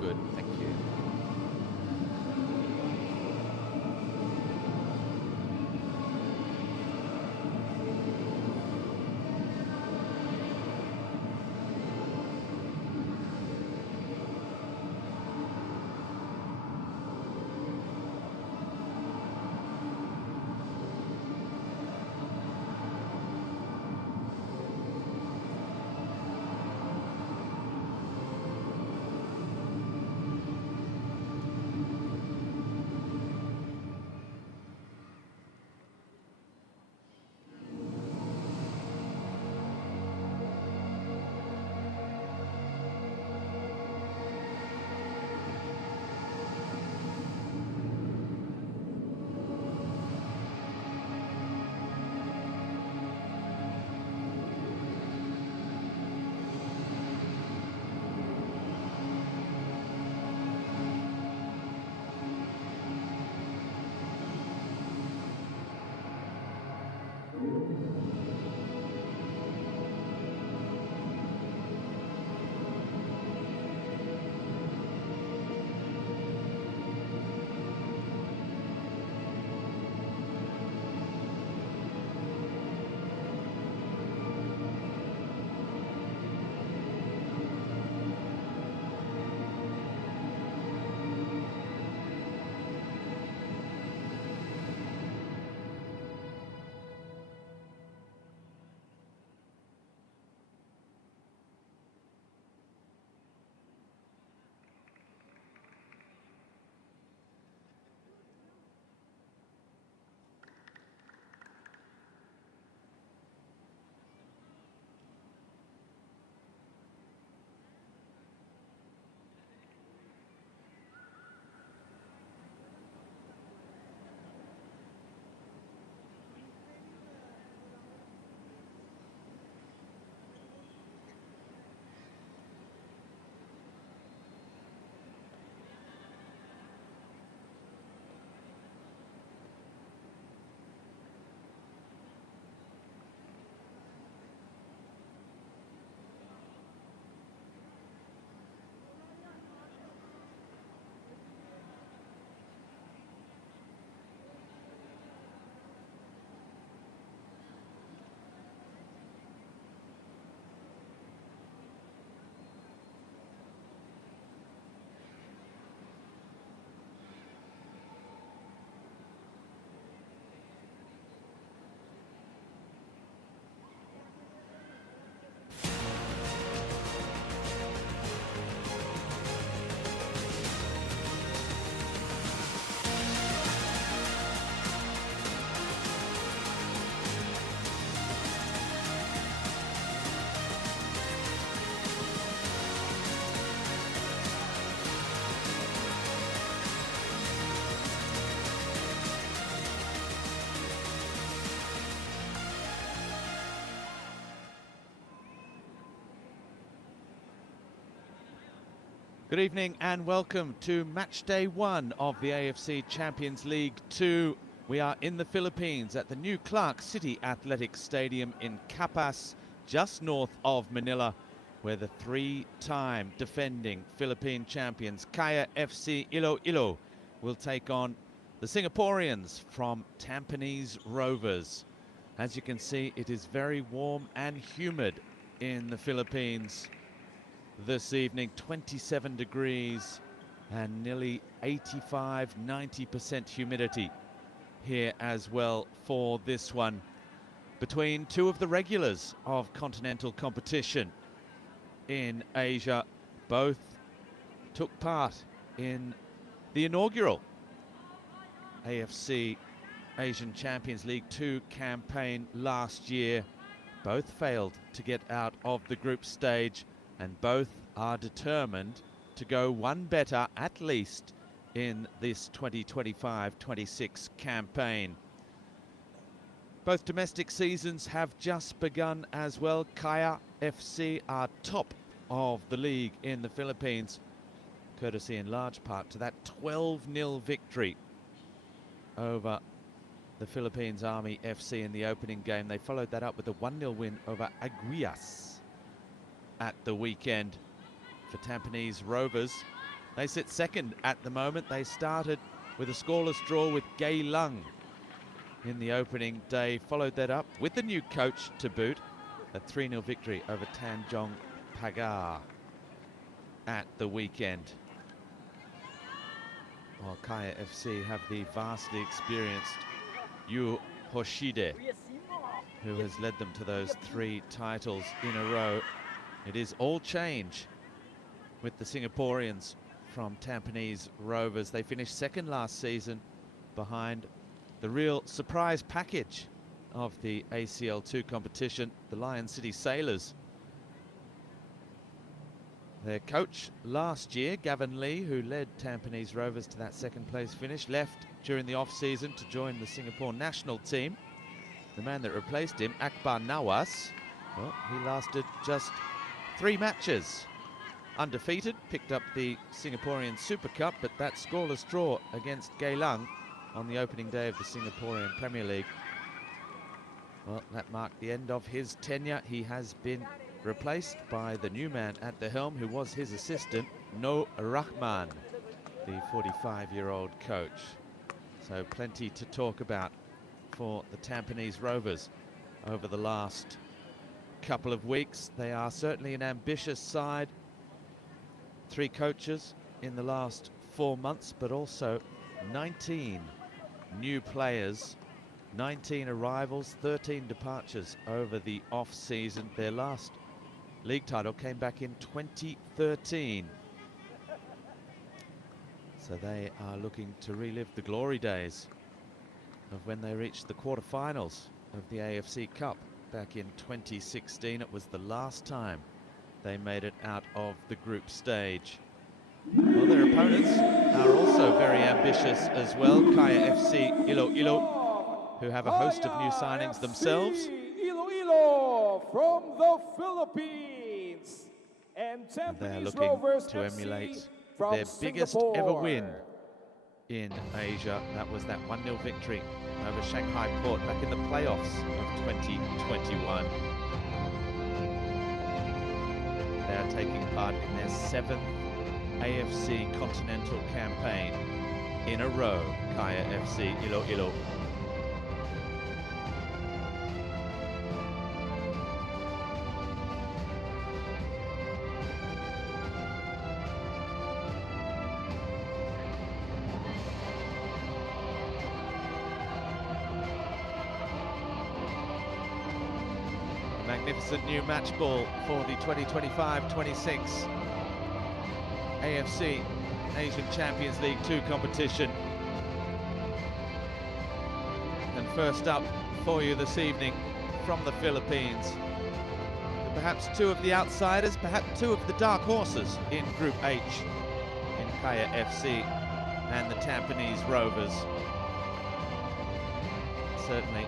good. Thank you. Good evening and welcome to match day 1 of the AFC Champions League 2. We are in the Philippines at the new Clark City Athletic Stadium in Capas, just north of Manila, where the 3-time defending Philippine champions Kaya FC-Iloilo will take on the Singaporeans from Tampines Rovers. As you can see, it is very warm and humid in the Philippines this evening, 27 degrees and nearly 85–90% humidity here as well for this one, between two of the regulars of continental competition in Asia. Both took part in the inaugural AFC Asian Champions League 2 campaign last year. Both failed to get out of the group stage, and both are determined to go one better at least in this 2025-26 campaign. Both domestic seasons have just begun as well. Kaya FC are top of the league in the Philippines, courtesy in large part to that 12-0 victory over the Philippines Army FC in the opening game. They followed that up with a 1-0 win over Aguias at the weekend. For Tampines Rovers, They sit second at the moment. They started with a scoreless draw with Geylang in the opening day, followed that up with the new coach to boot, a 3-0 victory over Tanjong Pagar at the weekend. While Kaya FC have the vastly experienced Yu Hoshide, who has led them to those 3 titles in a row. It is all change with the Singaporeans from Tampines Rovers. They finished second last season behind the real surprise package of the ACL2 competition, the Lion City Sailors. Their coach last year, Gavin Lee, who led Tampines Rovers to that second place finish, left during the off-season to join the Singapore national team. The man that replaced him, Akbar Nawas, well, he lasted just 3 matches. Undefeated, picked up the Singaporean Super Cup, but that scoreless draw against Geylang on the opening day of the Singaporean Premier League, well, that marked the end of his tenure. He has been replaced by the new man at the helm, who was his assistant, No Rahman, the 45-year-old coach. So plenty to talk about for the Tampines Rovers over the last couple of weeks. They are certainly an ambitious side. 3 coaches in the last 4 months, but also 19 new players, 19 arrivals, 13 departures over the off-season. Their last league title came back in 2013. So they are looking to relive the glory days of when they reached the quarterfinals of the AFC Cup back in 2016. It was the last time they made it out of the group stage. Well, their opponents are also very ambitious as well. Kaya FC-Iloilo, who have a host of new signings themselves. FC-Iloilo from the Philippines. And they're Tampines looking Rovers to emulate from their biggest Singapore. ever win in Asia. That was that 1-0 victory over Shanghai Port back in the playoffs of 2021. They are taking part in their 7th AFC Continental campaign in a row, Kaya FC-Iloilo. Magnificent new match ball for the 2025-26 AFC Asian Champions League 2 competition. And first up for you this evening from the Philippines, perhaps 2 of the outsiders, perhaps 2 of the dark horses in Group H, in Kaya FC and the Tampines Rovers. Certainly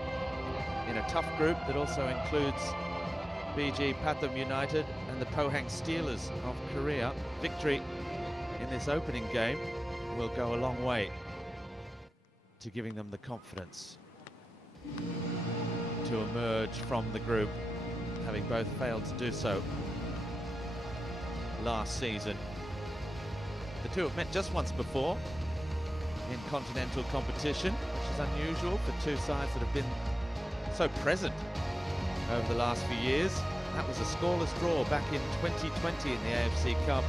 in a tough group that also includes BG Pathum United and the Pohang Steelers of Korea. Victory in this opening game will go a long way to giving them the confidence to emerge from the group, having both failed to do so last season. The 2 have met just once before in continental competition, which is unusual for 2 sides that have been so present over the last few years. That was a scoreless draw back in 2020 in the AFC Cup.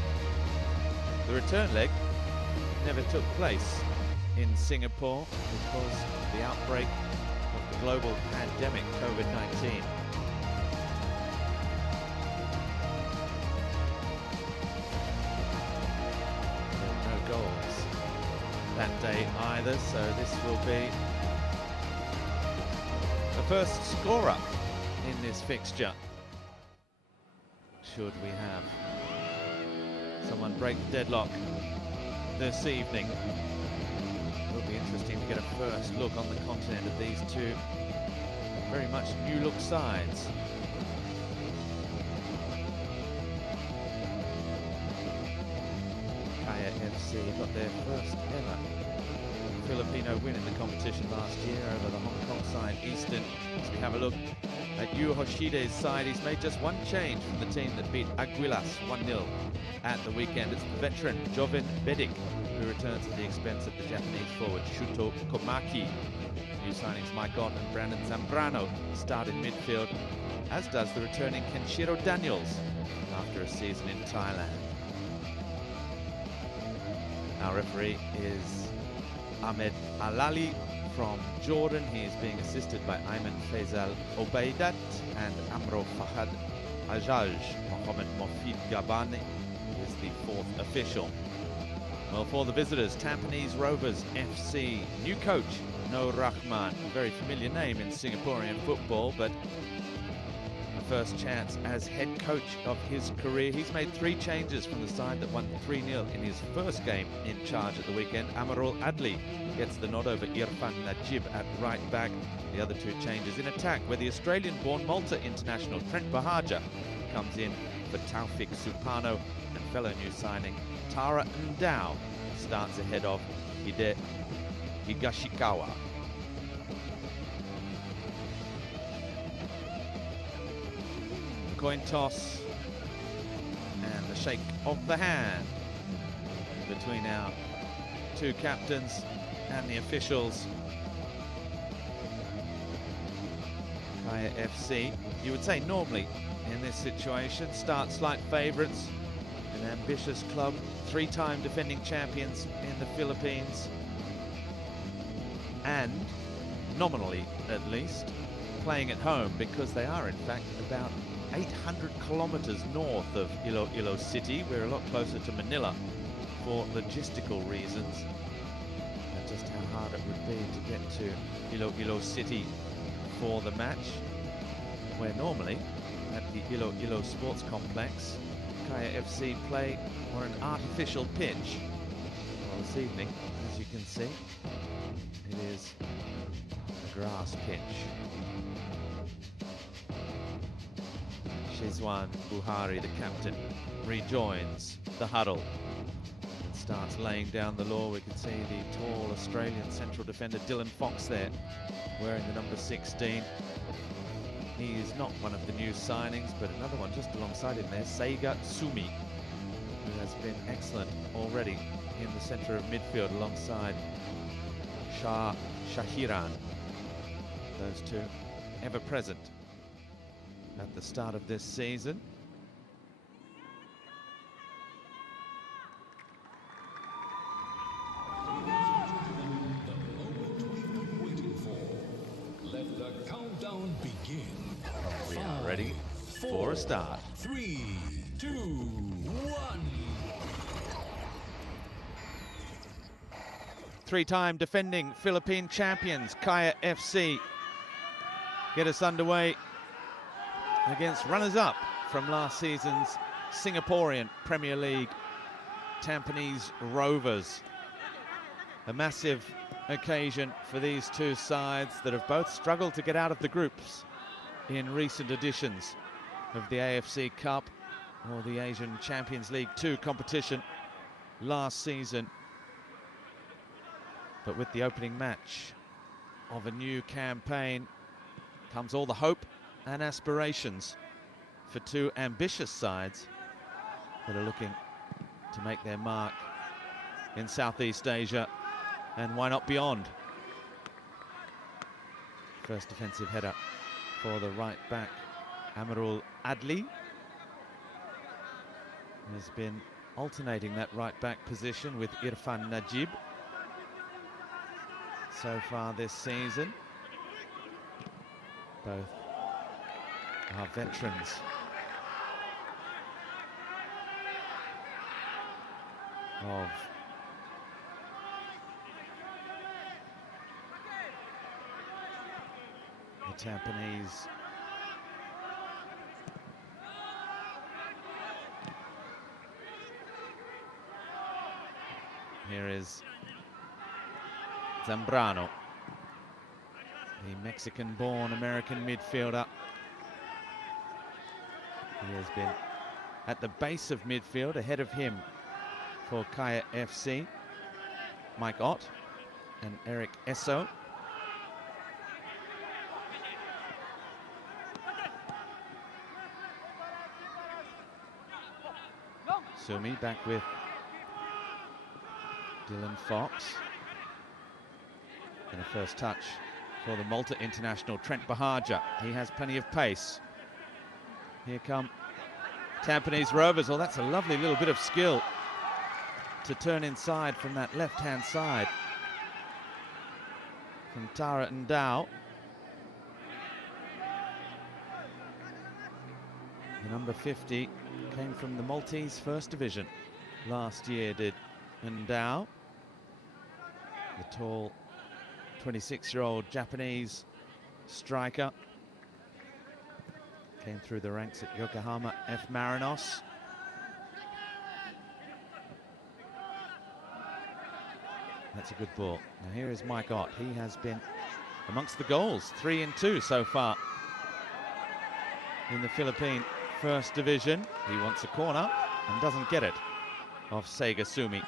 The return leg never took place in Singapore because of the outbreak of the global pandemic, COVID-19. There were no goals that day either, so this will be the first scorer in this fixture. Should we have someone break the deadlock this evening? It will be interesting to get a first look on the continent of these 2 very much new look sides. Kaya FC got their first ever Filipino win in the competition last year over the Hong Kong side Eastern. As we have a look At Yu Hoshide's side, he's made just one change from the team that beat Aguilas 1-0 at the weekend. It's the veteran Joven Bedik, who returns at the expense of the Japanese forward Shuto Komaki. New signings Mike Ott and Brandon Zambrano start in midfield, as does the returning Kenshiro Daniels after a season in Thailand. Our referee is Ahmed Alali from Jordan. He is being assisted by Ayman Faisal Obeidat and Amro Fahad Ajaj. Mohamed Mofid Gabani is the fourth official. Well, for the visitors, Tampines Rovers FC. New coach, Noor Rahman. A very familiar name in Singaporean football, but the first chance as head coach of his career. He's made 3 changes from the side that won 3-0 in his first game in charge at the weekend. Amarul Adli gets the nod over Irfan Najib at right back. The other 2 changes in attack, where the Australian-born Malta international Trent Bahaja comes in for Taufik Supano, and fellow new signing Tara Ndao starts ahead of Hide Higashikawa. The coin toss and the shake of the hand between our 2 captains and the officials. Kaya FC, you would say normally in this situation, starts like favourites. An ambitious club, 3-time defending champions in the Philippines, and nominally at least playing at home, because they are in fact about 800 kilometers north of Iloilo City. We're a lot closer to Manila for logistical reasons, and just how hard it would be to get to Iloilo City for the match, where normally at the Iloilo Sports Complex, Kaya FC play on an artificial pitch. Well, this evening, as you can see, it is a grass pitch. Shizwan Buhari, the captain, rejoins the huddle and starts laying down the law. We can see the tall Australian central defender Dylan Fox there, wearing the number 16. He is not one of the new signings, but another one just alongside him there, Seiga Sumi, who has been excellent already in the centre of midfield alongside Shah Shahiran. Those 2 ever present at the start of this season. We are ready for a start. 3, 2, 1. 3-time defending Philippine champions Kaya FC get us underway against runners-up from last season's Singaporean Premier League, Tampines Rovers. A massive occasion for these 2 sides that have both struggled to get out of the groups in recent editions of the AFC Cup or the Asian Champions League Two competition last season. But with the opening match of a new campaign comes all the hope and aspirations for 2 ambitious sides that are looking to make their mark in Southeast Asia, and why not beyond. First defensive header for the right back, Amarul Adli, has been alternating that right back position with Irfan Najib so far this season. Both are veterans of the Tampines Here is Zambrano, the Mexican-born American midfielder. He has been at the base of midfield. Ahead of him for Kaya FC, Mike Ott and Eric Esso. Sumi back with Dylan Fox. And a first touch for the Malta international, Trent Bahaja. He has plenty of pace. Here come Tampines Rovers. Oh, that's a lovely little bit of skill to turn inside from that left-hand side from Tara Ndao. The number 50 came from the Maltese First Division last year, did Ndao. The tall 26-year-old Japanese striker came through the ranks at Yokohama F. Marinos. That's a good ball. Now here is Mike Ott. He has been amongst the goals, 3 and 2 so far in the Philippine First Division. He wants a corner and doesn't get it off Sega Sumi.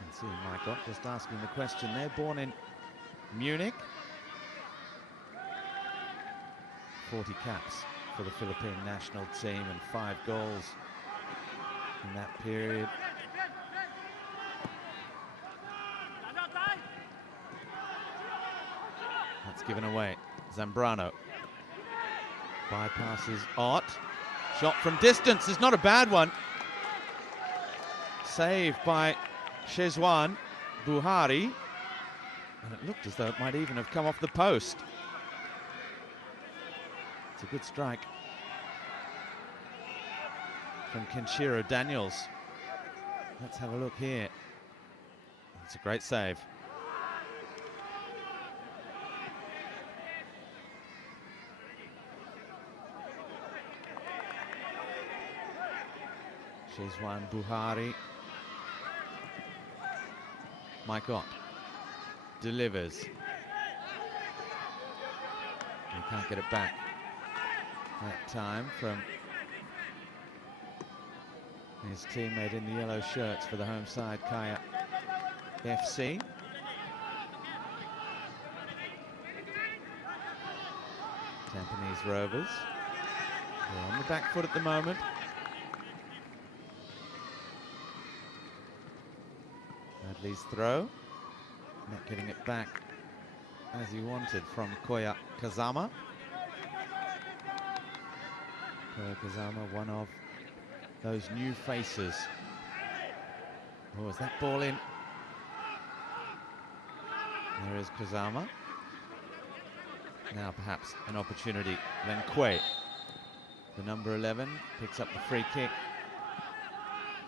And see Mike Ott just asking the question there. Born in Munich. 40 caps for the Philippine national team and 5 goals in that period. That's given away. Zambrano bypasses Ott. Shot from distance is not a bad one. Saved by Shezwan Buhari. And it looked as though it might even have come off the post. It's a good strike from Kenshiro Daniels. Let's have a look here. It's a great save. Shezwan Buhari. Mike Ott delivers. He can't get it back that time from his teammate in the yellow shirts for the home side, Kaya FC. Tampines Rovers. They're on the back foot at the moment. Bradley's throw. Not getting it back as he wanted from Koya Kazama. Koya Kazama, one of those new faces. Oh, is that ball in? There is Kazama. Now perhaps an opportunity. Then Kwe, the number 11, picks up the free kick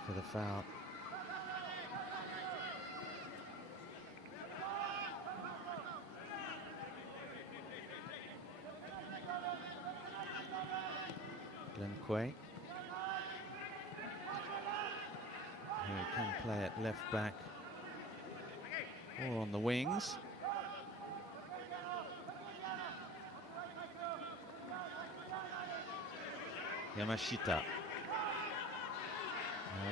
for the foul. Kwe, who can play at left back or on the wings. Yamashita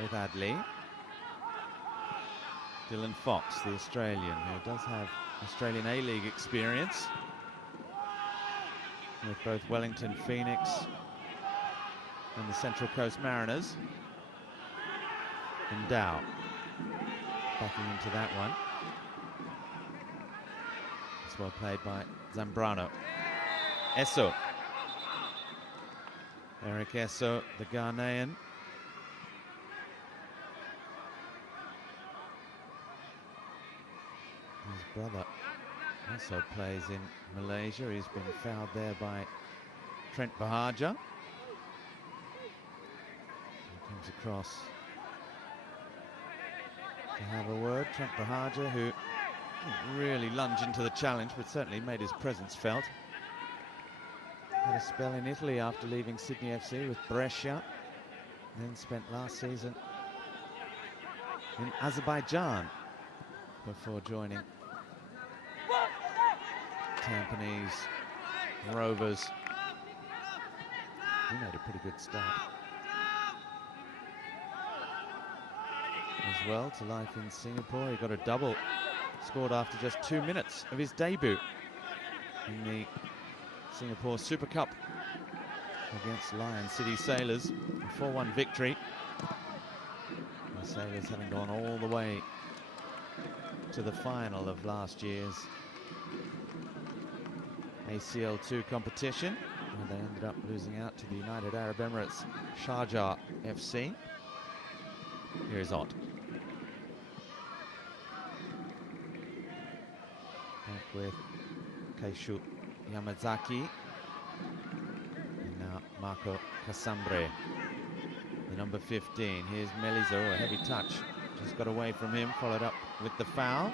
with Adley. Dylan Fox, the Australian, who does have Australian A-League experience with both Wellington Phoenix and the Central Coast Mariners. And Dow backing into that one. It's well played by Zambrano. Esso. Eric Esso, the Ghanaian. His brother also plays in Malaysia. He's been fouled there by Trent Bahaja. Comes across to have a word. Trent Bahaja, who didn't really lunge into the challenge, but certainly made his presence felt. Had a spell in Italy after leaving Sydney FC with Brescia, then spent last season in Azerbaijan before joining Tampines Rovers. He made a pretty good start as well to life in Singapore. He got a double, scored after just 2 minutes of his debut in the Singapore Super Cup against Lion City Sailors. A 4-1 victory. The Sailors having gone all the way to the final of last year's ACL2 competition, where they ended up losing out to the United Arab Emirates Sharjah FC. Here is Ott. Back with Keishu Yamazaki. And now Marco Casambre, the number 15. Here's Melisa. Oh, a heavy touch. Just got away from him, followed up with the foul.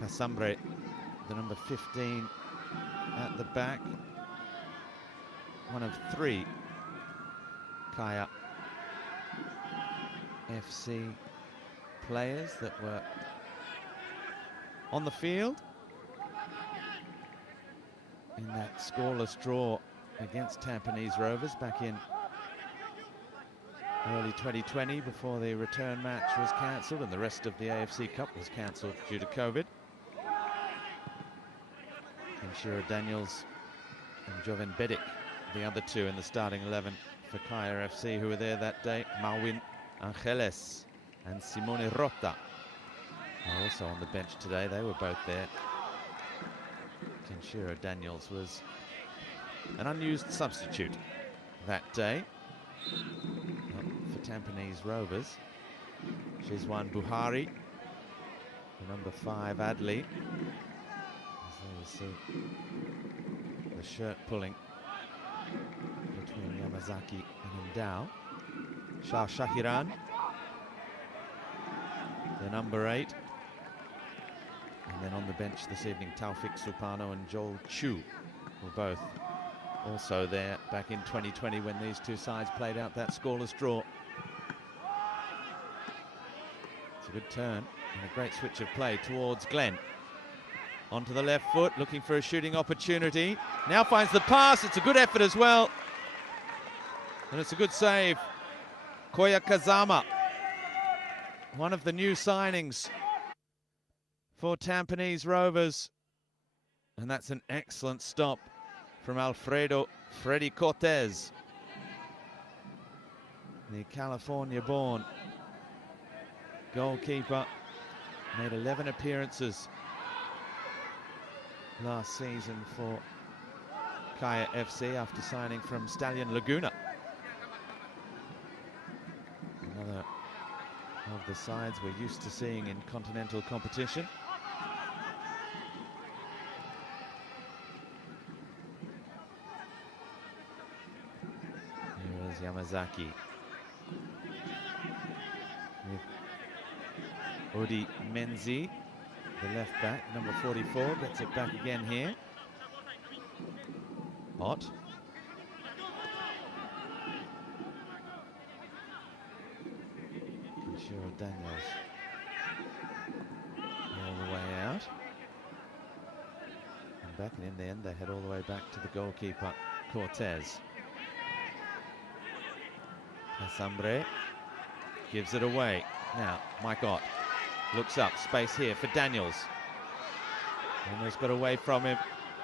Casambre, the number 15 at the back. One of 3 Kaya FC players that were on the field in that scoreless draw against Tampines Rovers back in early 2020, before the return match was cancelled and the rest of the AFC Cup was cancelled due to COVID. Kenshiro Daniels and Joven Bedik, the other 2 in the starting 11 for Kaya FC, who were there that day. Marwin Angeles and Simone Rota are also on the bench today. They were both there. Kenshiro Daniels was an unused substitute that day for Tampines Rovers. Shizwan Buhari, the number 5 Adli. As there you see the shirt pulling between Yamazaki and Ndao. Shah Shahiran, the number 8. And then on the bench this evening, Taufik Supano and Joel Chu were both also there back in 2020 when these 2 sides played out that scoreless draw. It's a good turn and a great switch of play towards Glenn. Onto the left foot, looking for a shooting opportunity. Now finds the pass. It's a good effort as well. And it's a good save. Koya Kazama, one of the new signings for Tampines Rovers. And that's an excellent stop from Alfredo Freddy Cortez, the California-born goalkeeper. Made 11 appearances last season for Kaya FC after signing from Stallion Laguna. Another of the sides we're used to seeing in continental competition. Here is Yamazaki with Odi Menzi, the left back, number 44, gets it back again here. Ott. Kenshiro Daniels all the way out. And back, and in the end they head all the way back to the goalkeeper, Cortez. Casambre gives it away. Now, Mike Ott looks up, space here for Daniels. Almost got away from him.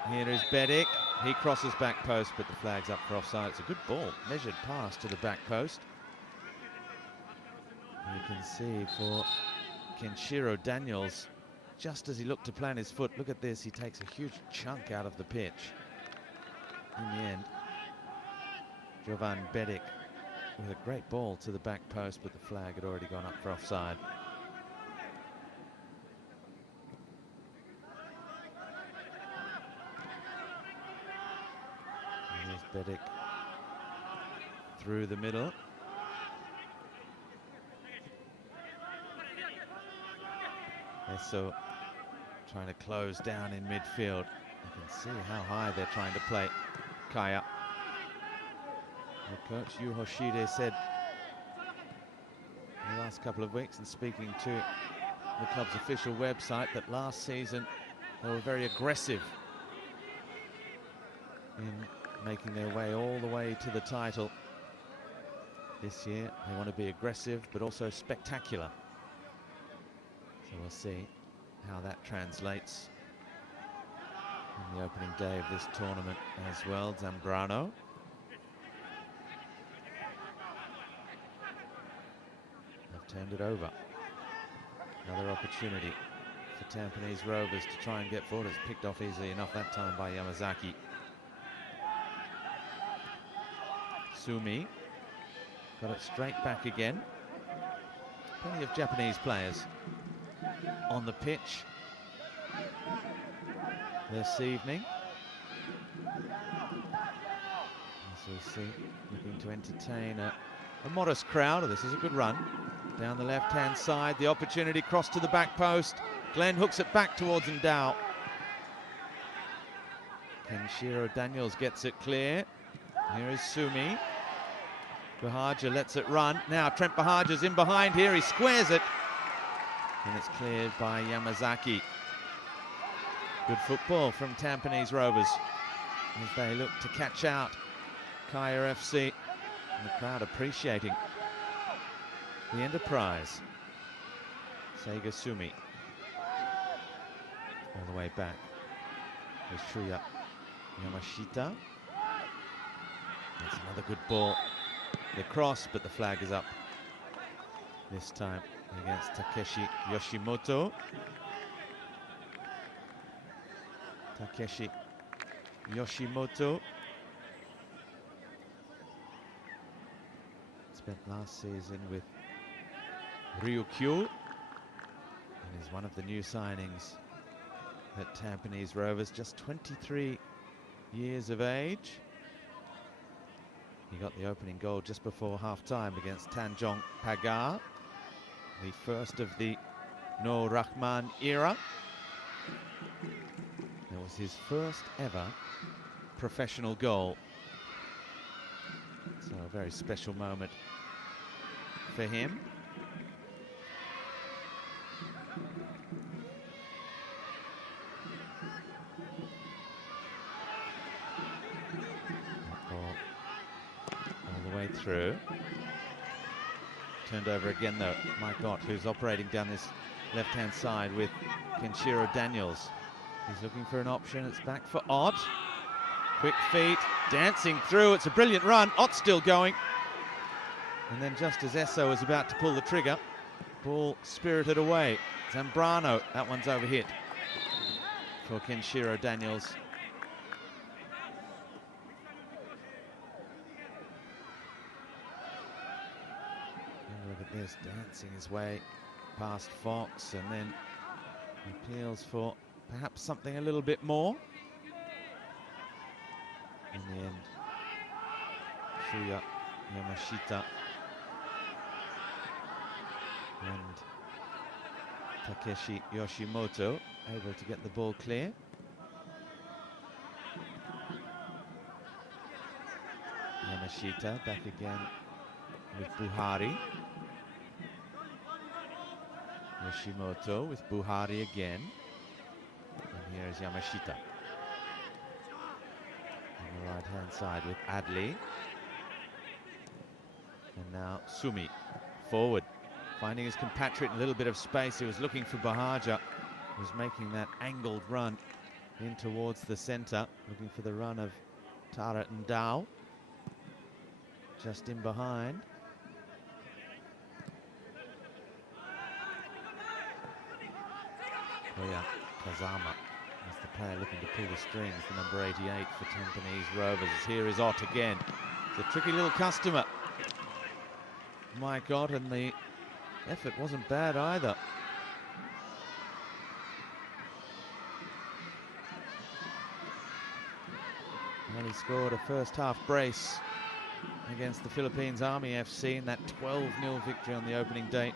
Here is Bedik. He crosses back post, but the flag's up for offside. It's a good ball, measured pass to the back post. You can see for Kenshiro Daniels, just as he looked to plant his foot, look at this, he takes a huge chunk out of the pitch. In the end, Jovan Bedik with a great ball to the back post, but the flag had already gone up for offside. And here's Bedik through the middle. Esso trying to close down in midfield. You can see how high they're trying to play Kaya. Well, coach Yu Hoshide said in the last couple of weeks, and speaking to the club's official website, that last season they were very aggressive in making their way all the way to the title. This year they want to be aggressive but also spectacular. So we'll see how that translates in the opening day of this tournament as well, Zambrano. They've turned it over. Another opportunity for Tampines Rovers to try and get forward. It's picked off easily enough that time by Yamazaki. Sumi got it straight back again. Plenty of Japanese players on the pitch this evening. As we see, looking to entertain a modest crowd. This is a good run. Down the left-hand side, the opportunity crossed to the back post. Glenn hooks it back towards Ndao. Kenshiro Daniels gets it clear. Here is Sumi. Bahaja lets it run. Now Trent Bahaja's in behind here. He squares it. And it's cleared by Yamazaki. Good football from Tampines Rovers as they look to catch out Kaya FC. And the crowd appreciating the enterprise. Seiga Sumi. All the way back. There's Shuya Yamashita. That's another good ball. The cross, but the flag is up. This time against Takeshi Yoshimoto. Takeshi Yoshimoto. Spent last season with Ryukyu. And is one of the new signings at Tampines Rovers, just 23 years of age. He got the opening goal just before half-time against Tanjong Pagar, the first of the Noor Rahman era. It was his first ever professional goal. So a very special moment for him. Way through. Turned over again though. Mike Ott, who's operating down this left-hand side with Kenshiro Daniels. He's looking for an option. It's back for Ott. Quick feet, dancing through. It's a brilliant run. Ott's still going. And then just as Esso is about to pull the trigger, ball spirited away. Zambrano, that one's overhit for Kenshiro Daniels. Look at this, dancing his way past Fox, and then appeals for perhaps something a little bit more. In the end, Shuya Yamashita and Takeshi Yoshimoto able to get the ball clear. Yamashita back again with Buhari. Yoshimoto with Buhari again. And here is Yamashita. On the right-hand side with Adli. And now Sumi forward. Finding his compatriot in a little bit of space. He was looking for Bahaja. He was making that angled run in towards the centre. Looking for the run of Tara Ndao. Just in behind. Koya Kazama is the player looking to pull the strings, the number 88 for Tampines Rovers. Here is Ott again. It's a tricky little customer. My God, and the effort wasn't bad either. And he scored a first half brace against the Philippines Army FC in that 12-0 victory on the opening date.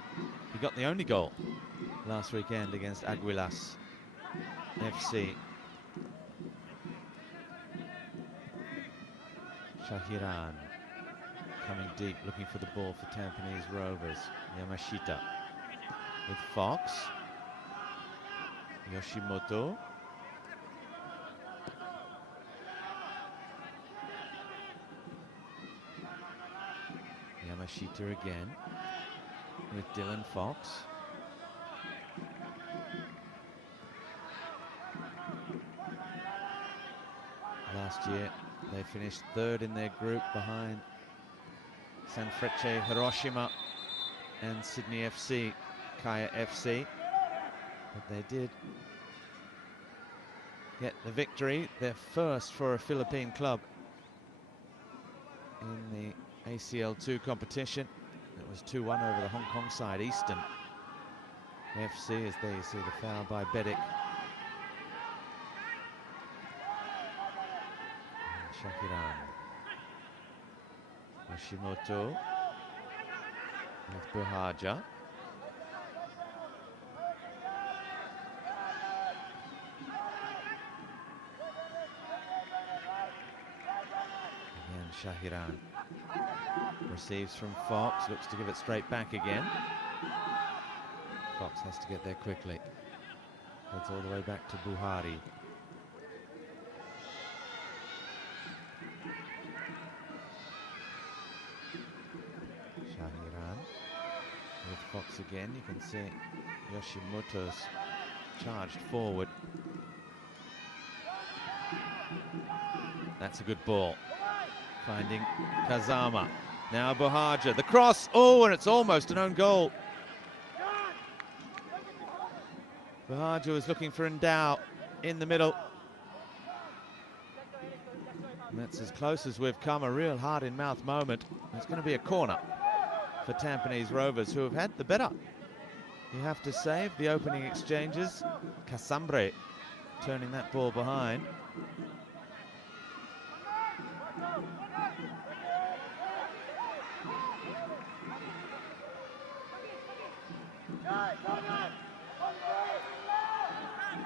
He got the only goal last weekend against Aguilas FC. Shahiran coming deep, looking for the ball for Tampines Rovers. Yamashita with Fox. Yoshimoto. Yamashita again with Dylan Fox. Last year they finished third in their group behind Sanfrecce Hiroshima and Sydney FC, Kaya FC. But they did get the victory, their first for a Philippine club in the ACL2 competition. It was 2-1 over the Hong Kong side, Eastern FC, as there you see the foul by Bedic. Shahiran. Hashimoto with Buhaja. Again, Shahiran receives from Fox, looks to give it straight back again. Fox has to get there quickly. Heads all the way back to Buhari. Shahiran with Fox again. You can see Yoshimoto's charged forward. That's a good ball. Finding Kazama. Now Buhaja, the cross, oh, and it's almost an own goal. Buhaja was looking for Ndao in the middle. And that's as close as we've come, a real heart-in-mouth moment. It's going to be a corner for Tampines Rovers, who have had the better, you have to say, of the opening exchanges. Casambre turning that ball behind.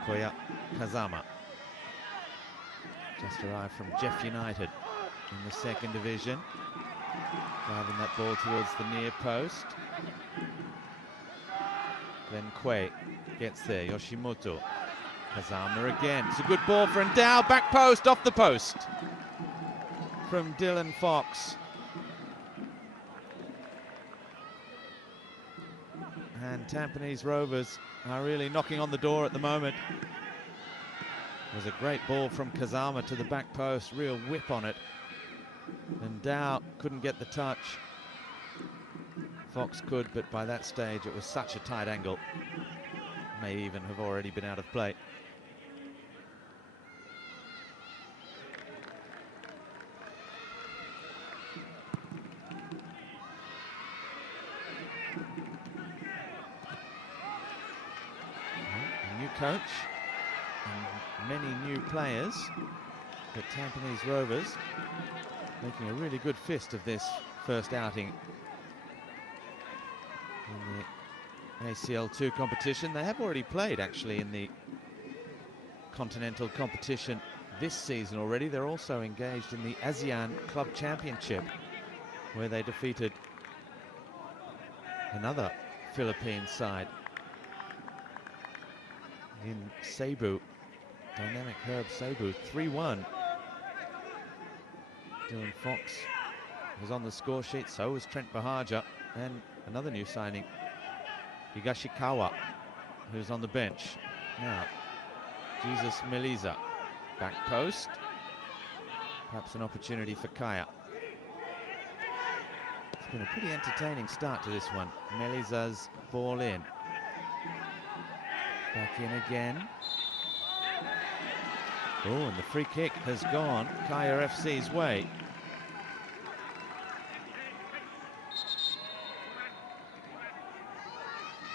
Koya Kazama just arrived from Jeff United in the second division, driving that ball towards the near post. Then Quay gets there, Yoshimoto. Kazama again, it's a good ball for Ndao, back post, off the post from Dylan Fox. And Tampines Rovers are really knocking on the door at the moment. It was a great ball from Kazama to the back post, real whip on it. And Ndao couldn't get the touch. Fox could, but by that stage it was such a tight angle. May even have already been out of play. Coach and many new players, but Tampines Rovers making a really good fist of this first outing in the ACL2 competition. They have already played actually in the continental competition this season already. They're also engaged in the ASEAN Club Championship, where they defeated another Philippine side in Cebu, Dynamic Herb Cebu, 3-1. Dylan Fox was on the score sheet, so was Trent Buhaja, and another new signing, Higashikawa, who's on the bench. Now, Jesus Meliza, back post. Perhaps an opportunity for Kaya. It's been a pretty entertaining start to this one. Meliza's ball in. Back in again. Oh, and the free kick has gone Kaya FC's way.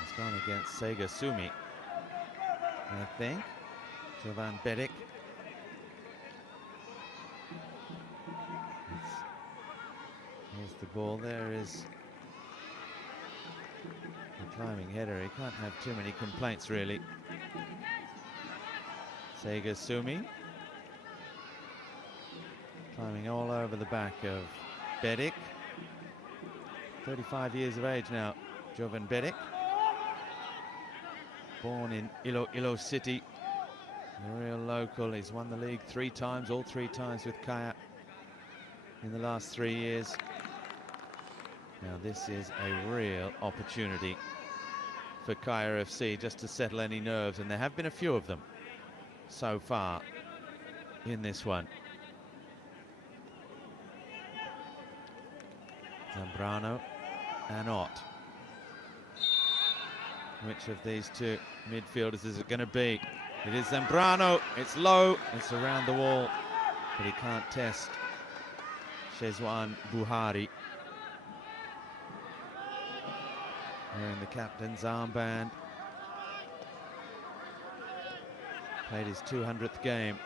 It's gone against Sega Sumi, I think. Jovan Bedic. Here's the ball. There is a climbing header. He can't have too many complaints, really. Sega Sumi climbing all over the back of Bedic. 35 years of age now, Jovan Bedic. Born in Ilo City, a real local. He's won the league 3 times, all 3 times with Kaya in the last 3 years. Now this is a real opportunity for Kaya FC just to settle any nerves, and there have been a few of them so far in this one. Zambrano and Ott. Which of these two midfielders is it going to be? It is Zambrano. It's low. It's around the wall, but he can't test Shezwan Buhari. Wearing the captain's armband. Played his 200th game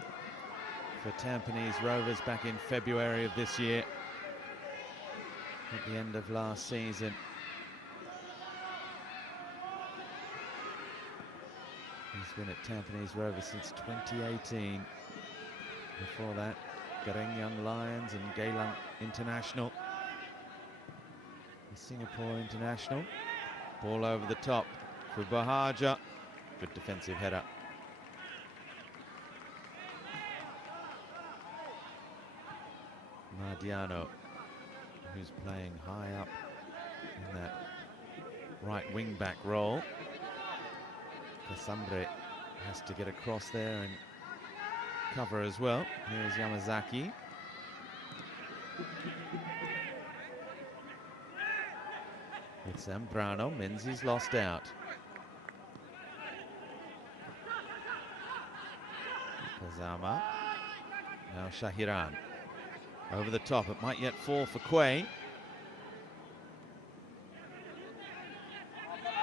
for Tampines Rovers back in February of this year. At the end of last season. He's been at Tampines Rovers since 2018. Before that, Gareng Young Lions and Geylang International. The Singapore International. Ball over the top for Bahaja. Good defensive header. Mardiano, who's playing high up in that right wing back role. Kasambre has to get across there and cover as well. Here's Yamazaki. It's Zambrano. Menzies lost out. Kazama. Now Shahiran. Over the top. It might yet fall for Quay.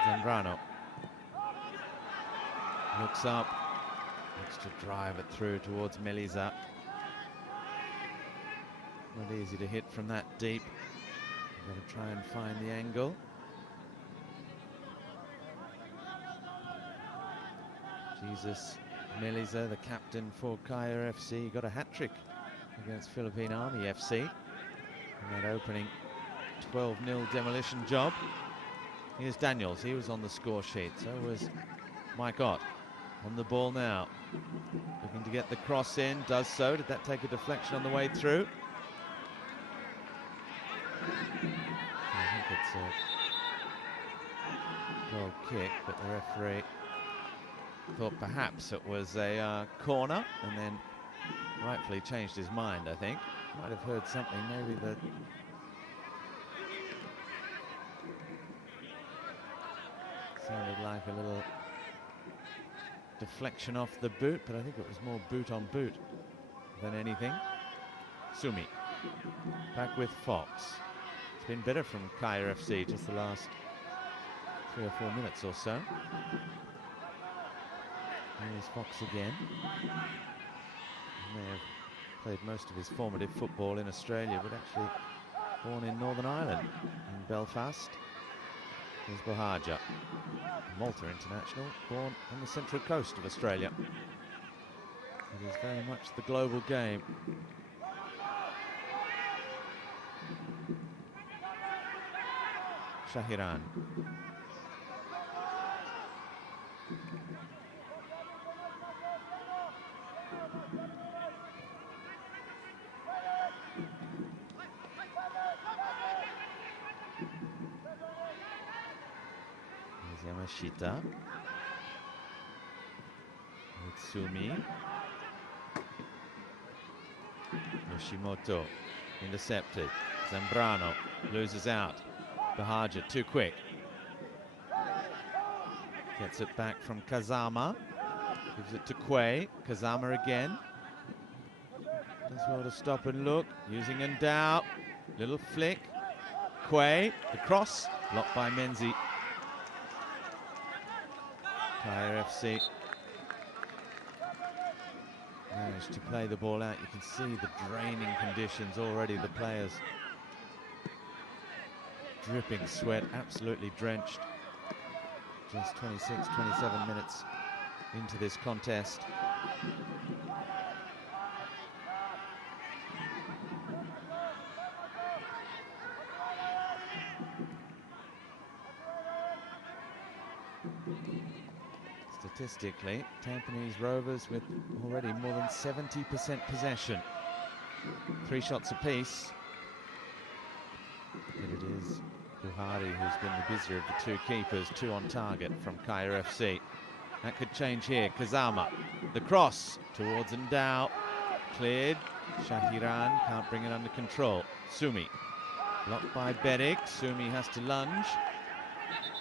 Zambrano. Looks up. Looks to drive it through towards Meliza. Not easy to hit from that deep. Got to try and find the angle. Jesus Meliza, the captain for Kaya FC, got a hat-trick against Philippine Army FC in that opening 12-0 demolition job. Here's Daniels, he was on the score sheet, so was Mike Ott. On the ball now, looking to get the cross in, does so. Did that take a deflection on the way through? I think it's a goal kick, but the referee thought perhaps it was a corner, and then rightfully changed his mind, I think. Might have heard something, maybe that sounded like a little deflection off the boot, but I think it was more boot on boot than anything. Sumi back with Fox. It's been better from Kaya FC just the last 3 or 4 minutes or so. Here's Fox again. He may have played most of his formative football in Australia, but actually born in Northern Ireland, in Belfast. Here's Bahaja, Malta international, born on the central coast of Australia. It is very much the global game. Shahiran. Yamashita. With Sumi. Yoshimoto intercepted. Zambrano loses out. Bahaja too quick. Gets it back from Kazama. Gives it to Quay. Kazama again. Does well to stop and look. Using Ndao. Little flick. Quay. The cross. Blocked by Menzi. Kaya FC managed to play the ball out. You can see the draining conditions already. The players dripping sweat, absolutely drenched. Just 26, 27 minutes into this contest. Statistically, Tampines Rovers with already more than 70% possession. 3 shots apiece. But it is Buhari who's been the busier of the 2 keepers, 2 on target from Kaya FC. That could change here. Kazama, the cross towards Ndao. Cleared. Shahiran can't bring it under control. Sumi. Blocked by Beric. Sumi has to lunge.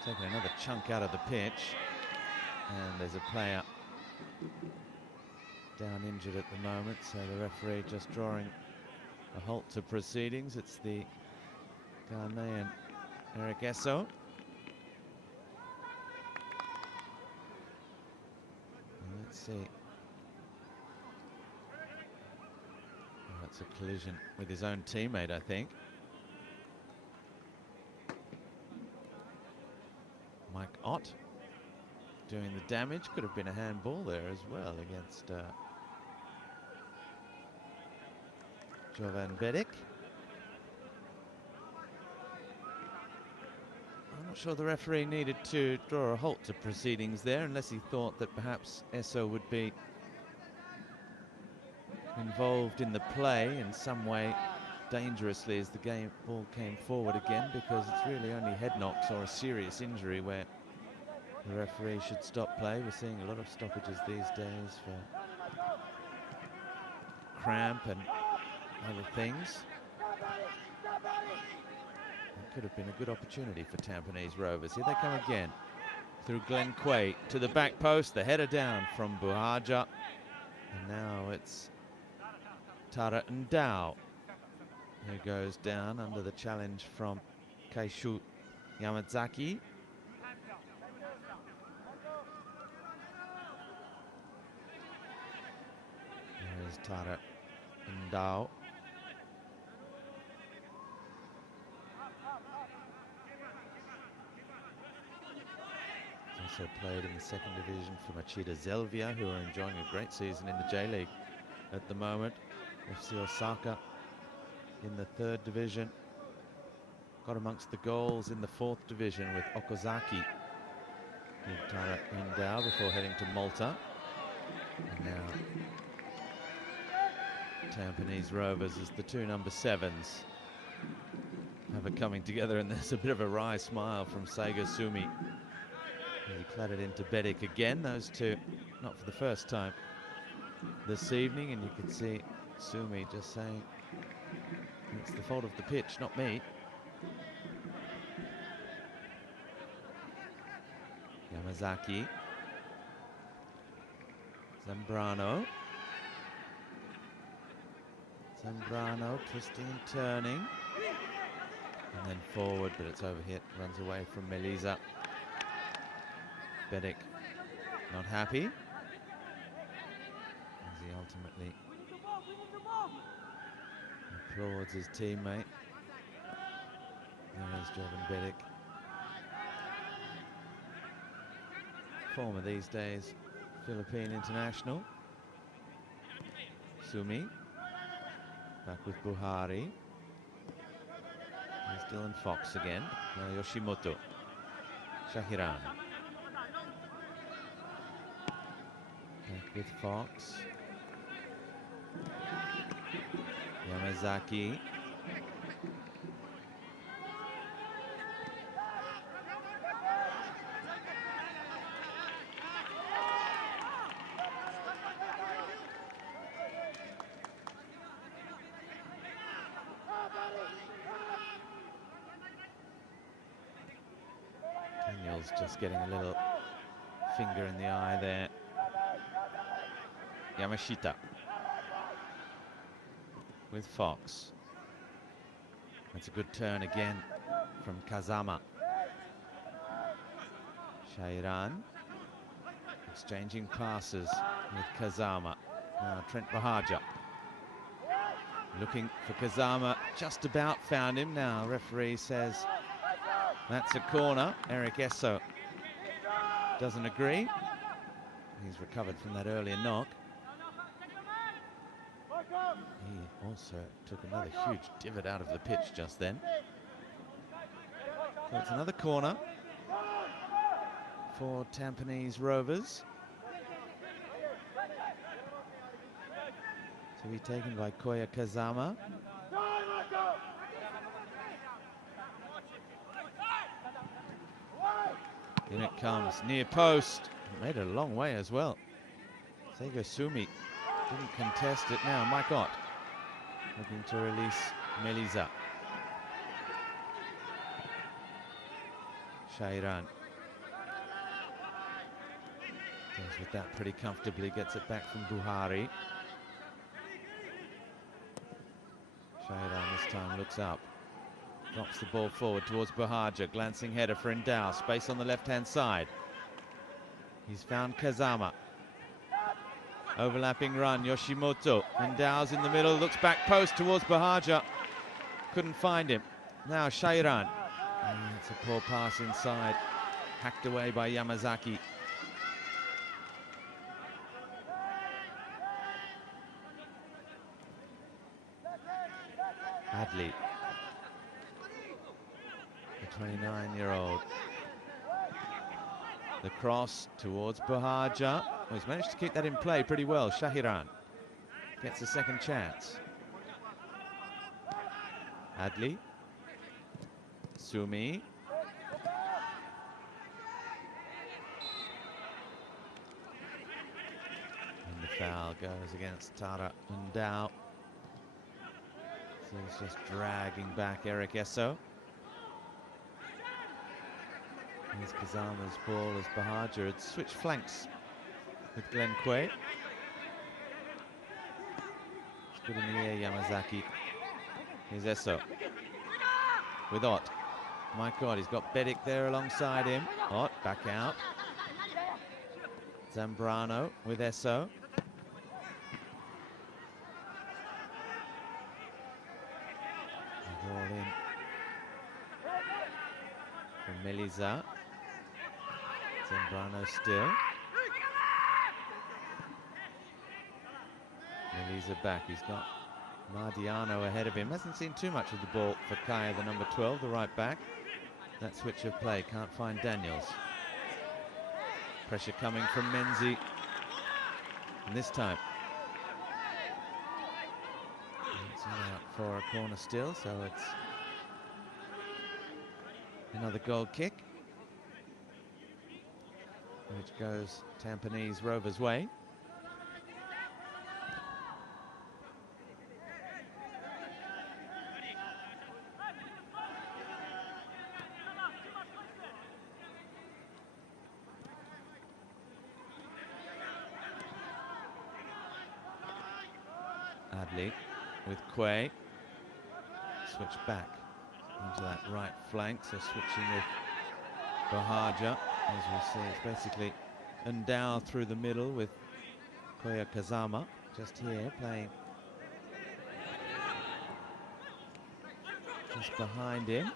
Taking another chunk out of the pitch. And there's a player down injured at the moment, so the referee just drawing a halt to proceedings. It's the Ghanaian Eric Esso. Let's see. Oh, that's a collision with his own teammate, I think. Mike Ott doing the damage. Could have been a handball there as well against Jovan Beric. I'm not sure the referee needed to draw a halt to proceedings there unless he thought that perhaps Esso would be involved in the play in some way dangerously as the ball came forward again, because it's really only head knocks or a serious injury where the referee should stop play. We're seeing a lot of stoppages these days for cramp and other things. It could have been a good opportunity for Tampines Rovers. Here they come again through Glenn Quay to the back post. The header down from Buhaja. And now it's Tara Ndao who goes down under the challenge from Kaishu Yamazaki. There's Tara Ndao. He's also played in the second division for Machida Zelvia, who are enjoying a great season in the J-League at the moment. FC Osaka in the third division. Got amongst the goals in the fourth division with Okozaki in Tara Ndao before heading to Malta. And now Tampines Rovers as the two number 7s have it coming together, and there's a bit of a wry smile from Seigo Sumi. He clattered into Beric again, those two not for the first time this evening, and you can see Sumi just saying it's the fault of the pitch, not me. Yamazaki. Zambrano. Zambrano twisting and turning. And then forward, but it's overhit. Runs away from Melisa. Beric not happy, as he ultimately applauds his teammate. There's Jovan Beric. Former these days Philippine international. Sumi. Back with Buhari. There's Dylan Fox again. Now Yoshimoto. Shahiran. Back with Fox. Yamazaki. Daniel's just getting a little finger in the eye there. Yamashita with Fox. That's a good turn again from Kazama. Shairan exchanging passes with Kazama. Now Trent Buhaja looking for Kazama, just about found him. Now referee says that's a corner. Eric Esso doesn't agree. He's recovered from that earlier knock. He also took another huge divot out of the pitch just then. So it's another corner for Tampines Rovers. To be taken by Koya Kazama. In it comes, near post. Made it a long way as well. Seigo Sumi didn't contest it. Now Mike Ott looking to release Melisa. Shairan goes with that pretty comfortably, gets it back from Buhari. Shairan this time looks up, drops the ball forward towards Bahaja, glancing header for Ndao, space on the left-hand side. He's found Kazama. Overlapping run, Yoshimoto. Ndao's in the middle, looks back post towards Bahaja. Couldn't find him. Now Shairan. It's a poor pass inside, hacked away by Yamazaki. Adli, the 29-year-old. The cross towards Bahaja. Well, he's managed to keep that in play pretty well. Shahiran gets a second chance. Adli. Sumi. And the foul goes against Tara Ndao. So he's just dragging back Eric Esso. Here's Kazama's ball as Bahaja had switched flanks with Glenn Quay. It's good in the air, Yamazaki. Here's Esso with Ott. My God, he's got Bedic there alongside him. Ott back out. Zambrano with Esso. Ball in from Meliza. Zambrano still. Meliza back. He's got Mardiano ahead of him. Hasn't seen too much of the ball for Kaya, the number 12, the right back. That switch of play, can't find Daniels. Pressure coming from Menzi. And this time, it's out for a corner still, so it's another goal kick, which goes Tampines Rovers' way. Adli with Quay. Switch back into that right flank, so switching with Bahaja. As we see, it's basically Ndao through the middle with Koya Kazama just here playing just behind him.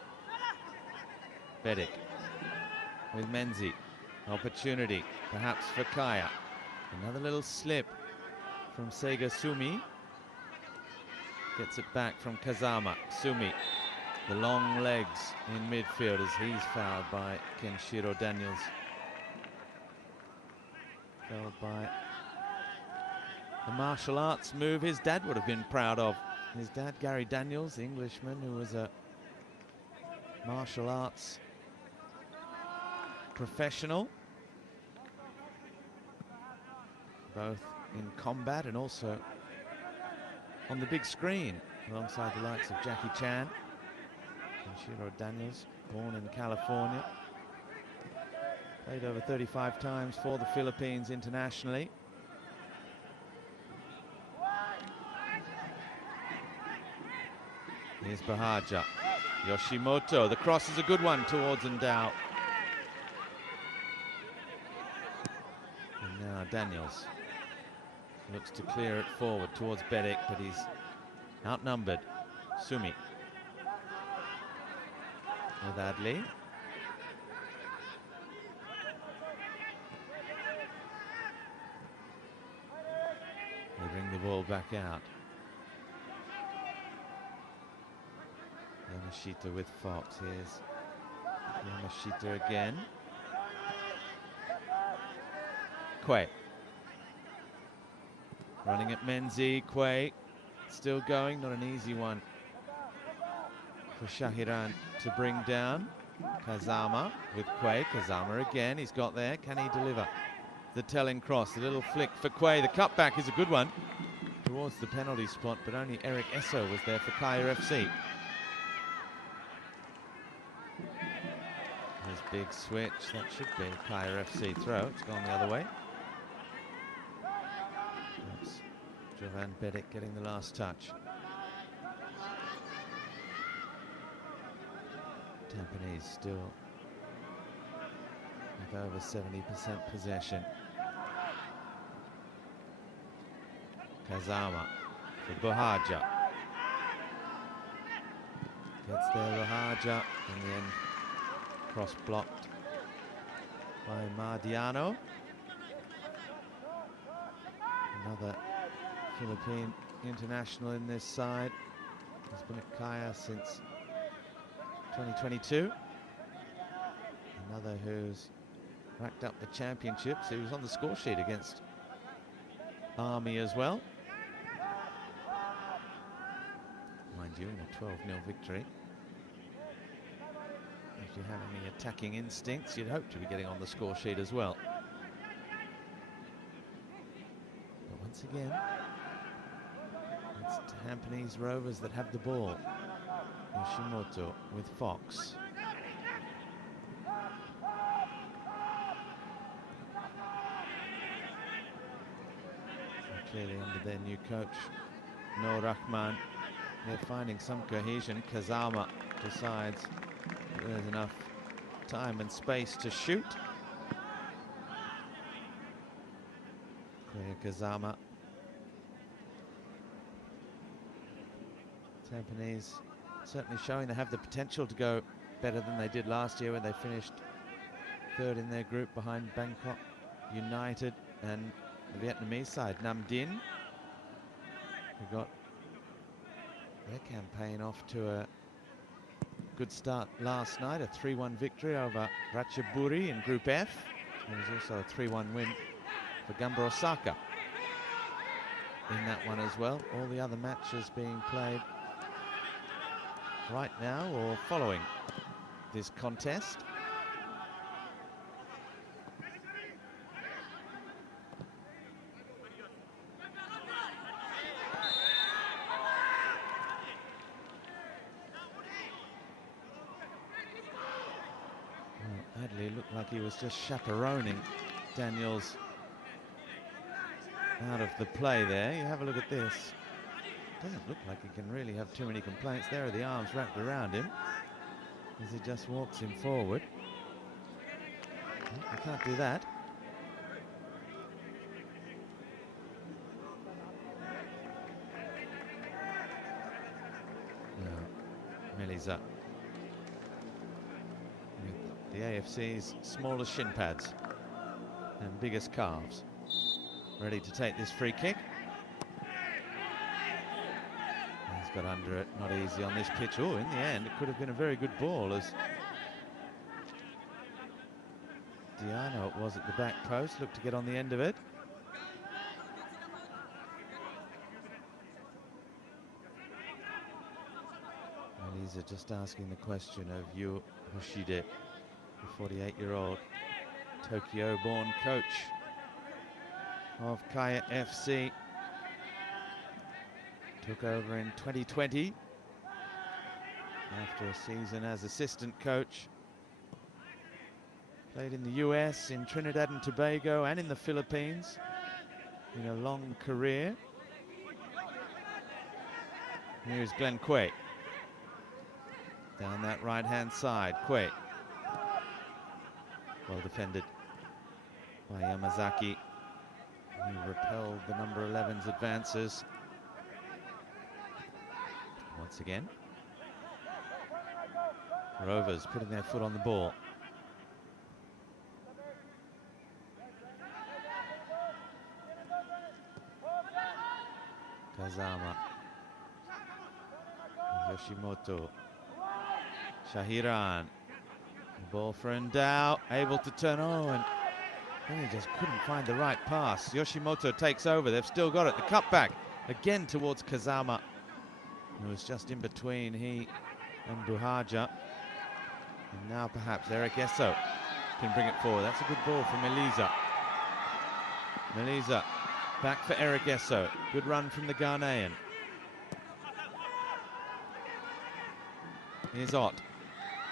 Bedic with Menzi. Opportunity perhaps for Kaya. Another little slip from Sega Sumi. Gets it back from Kazama. Sumi, the long legs in midfield as he's fouled by Kenshiro Daniels. Fouled by a martial arts move his dad would have been proud of. His dad, Gary Daniels, the Englishman, who was a martial arts professional, both in combat and also on the big screen alongside the likes of Jackie Chan. Kenshiro Daniels, born in California, played over 35 times for the Philippines internationally. Here's Bahaja. Yoshimoto, the cross is a good one towards Ndao. And now Daniels looks to clear it forward towards Bedic, but he's outnumbered. Sumi with Adli. They bring the ball back out. Yamashita with Fox. Here's Yamashita again. Quay. Running at Menzi. Quay still going. Not an easy one for Shahiran to bring down. Kazama with Quay. Kazama again. He's got there. Can he deliver the telling cross? The little flick for Quay. The cutback is a good one towards the penalty spot, but only Eric Esso was there for Kaya FC. His big switch, that should be Kaya FC throw. It's gone the other way. That's Jovan Bedic getting the last touch. Tampines still with over 70% possession. Kazama for Buhaja. Gets there, Buhaja, in the end cross blocked by Mardiano. Another Philippine international in this side. He's been at Kaya since 2022. Another who's racked up the championships. He was on the score sheet against Army as well. Mind you, in a 12-0 victory. If you have any attacking instincts, you'd hope to be getting on the score sheet as well. But once again, it's Tampines Rovers that have the ball. Yoshimoto with Fox. And clearly under their new coach, Noor Rahman, they're finding some cohesion. Kazama decides there's enough time and space to shoot. Clear Kazama. Tampines certainly showing they have the potential to go better than they did last year when they finished third in their group behind Bangkok United and the Vietnamese side, Nam Dinh, who got their campaign off to a good start last night, a 3-1 victory over Ratchaburi in Group F. There was also a 3-1 win for Gamba Osaka in that one as well. All the other matches being played right now or following this contest. Well, Adley looked like he was just chaperoning Daniels out of the play there. You have a look at this. Doesn't look like he can really have too many complaints. There are the arms wrapped around him as he just walks him forward. Well, he can't do that. No, Meliza with the AFC's smallest shin pads and biggest calves, ready to take this free kick. Got under it, not easy on this pitch. Oh, in the end, it could have been a very good ball as Diano, it was at the back post, looked to get on the end of it. Elisa just asking the question of Yu Hoshide, the 48-year-old Tokyo-born coach of Kaya FC. Took over in 2020 after a season as assistant coach. Played in the US, in Trinidad and Tobago, and in the Philippines in a long career. Here's Glenn Quay. Down that right-hand side, Quay. Well defended by Yamazaki, who repelled the number 11's advances. Once again, Rovers putting their foot on the ball. Kazama, Yoshimoto, Shahiran, the ball for Ndao, able to turn, and then he just couldn't find the right pass. Yoshimoto takes over, they've still got it, the cutback again towards Kazama, who was just in between he and Buhaja. And now perhaps Eric Esso can bring it forward. That's a good ball from Meliza. Meliza back for Eric Esso. Good run from the Ghanaian. Here's Ott.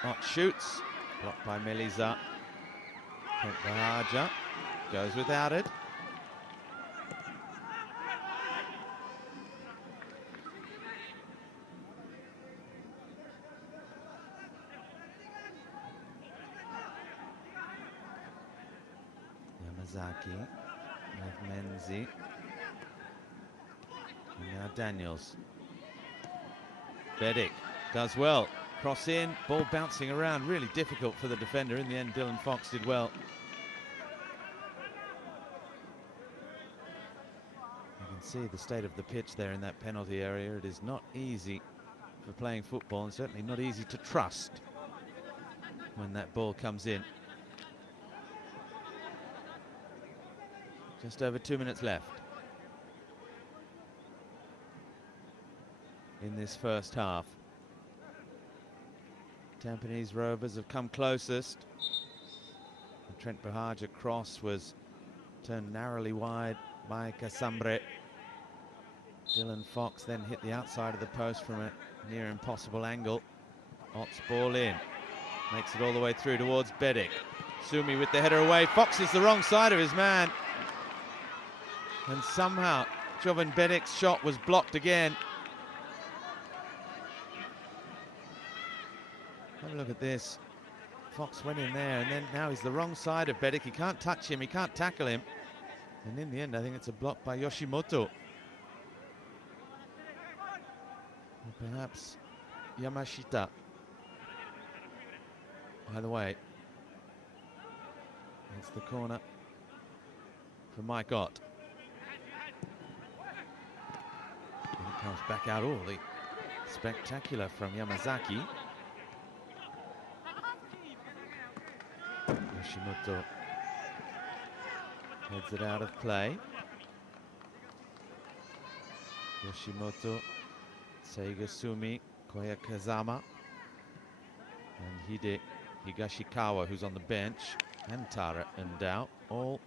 Ott shoots, Blocked by Melisa. Bahaja goes without it. Yamazaki with Menzi. And now Daniels. Bedic does well. Cross in, ball bouncing around, really difficult for the defender. In the end, Dylan Fox did well. You can see the state of the pitch there in that penalty area. It is not easy for playing football, and certainly not easy to trust when that ball comes in. Just over 2 minutes left in this first half. Tampines Rovers have come closest. The Trent Bahaja cross was turned narrowly wide by Casambre. Dylan Fox then hit the outside of the post from a near impossible angle. Ott's ball in. Makes it all the way through towards Bedic. Sumi with the header away. Fox is the wrong side of his man. And somehow Jovan Bedic's shot was blocked again. Have a look at this. Fox went in there, and then now he's the wrong side of Bedic. He can't touch him, he can't tackle him. And in the end, I think it's a block by Yoshimoto. Or perhaps Yamashita. Either way, it's the corner for Mike Ott. And he comes back out all the spectacular from Yamazaki. Yoshimoto heads it out of play. Yoshimoto, Seiga Sumi, Koya Kazama, and Hide Higashikawa, who's on the bench, and Tara Ndao, all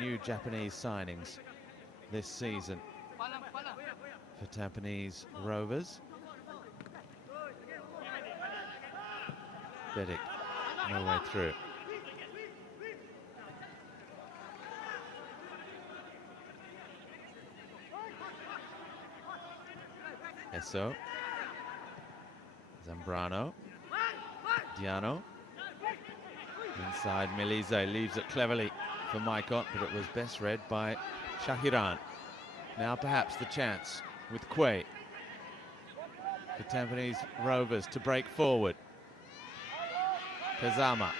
new Japanese signings this season for Tampines Rovers. Bedic, no way through. Esso, Zambrano, Diano, inside Melisa, leaves it cleverly for Mike Ott, but it was best read by Shahiran. Now perhaps the chance with Quay for Tampines Rovers to break forward. Kazama.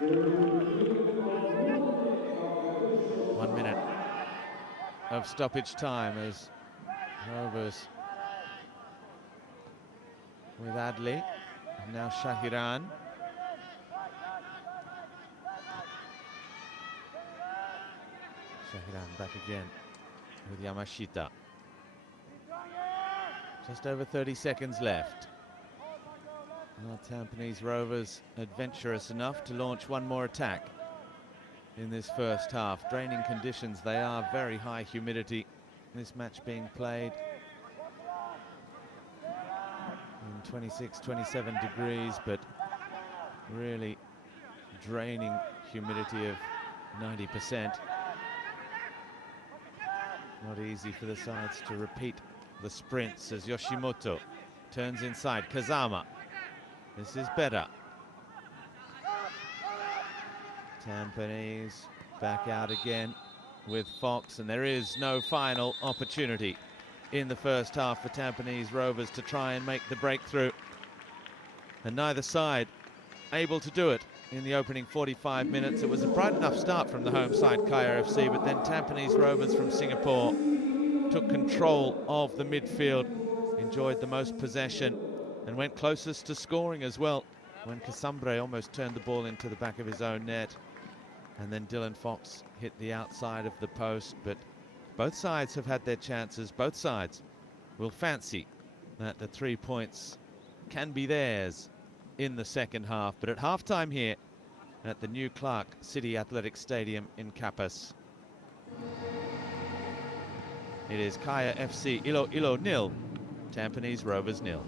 1 minute of stoppage time as Rovers with Adli, and now Shahiran. Shahiran back again with Yamashita. Just over 30 seconds left. Now Tampines Rovers adventurous enough to launch one more attack in this first half. Draining conditions they are, very high humidity. This match being played in 26, 27 degrees, but really draining humidity of 90%. Not easy for the sides to repeat the sprints as Yoshimoto turns inside. Kazama. This is better. Tampines back out again with Fox, and there is no final opportunity in the first half for Tampines Rovers to try and make the breakthrough. And neither side able to do it in the opening 45 minutes. It was a bright enough start from the home side, Kaya FC, but then Tampines Rovers from Singapore took control of the midfield, enjoyed the most possession, and went closest to scoring as well when Casambre almost turned the ball into the back of his own net. And then Dylan Fox hit the outside of the post, but both sides have had their chances. Both sides will fancy that the 3 points can be theirs in the second half. But at halftime here at the new Clark City Athletic Stadium in Capas, it is Kaya FC-Iloilo 0, Tampines Rovers 0.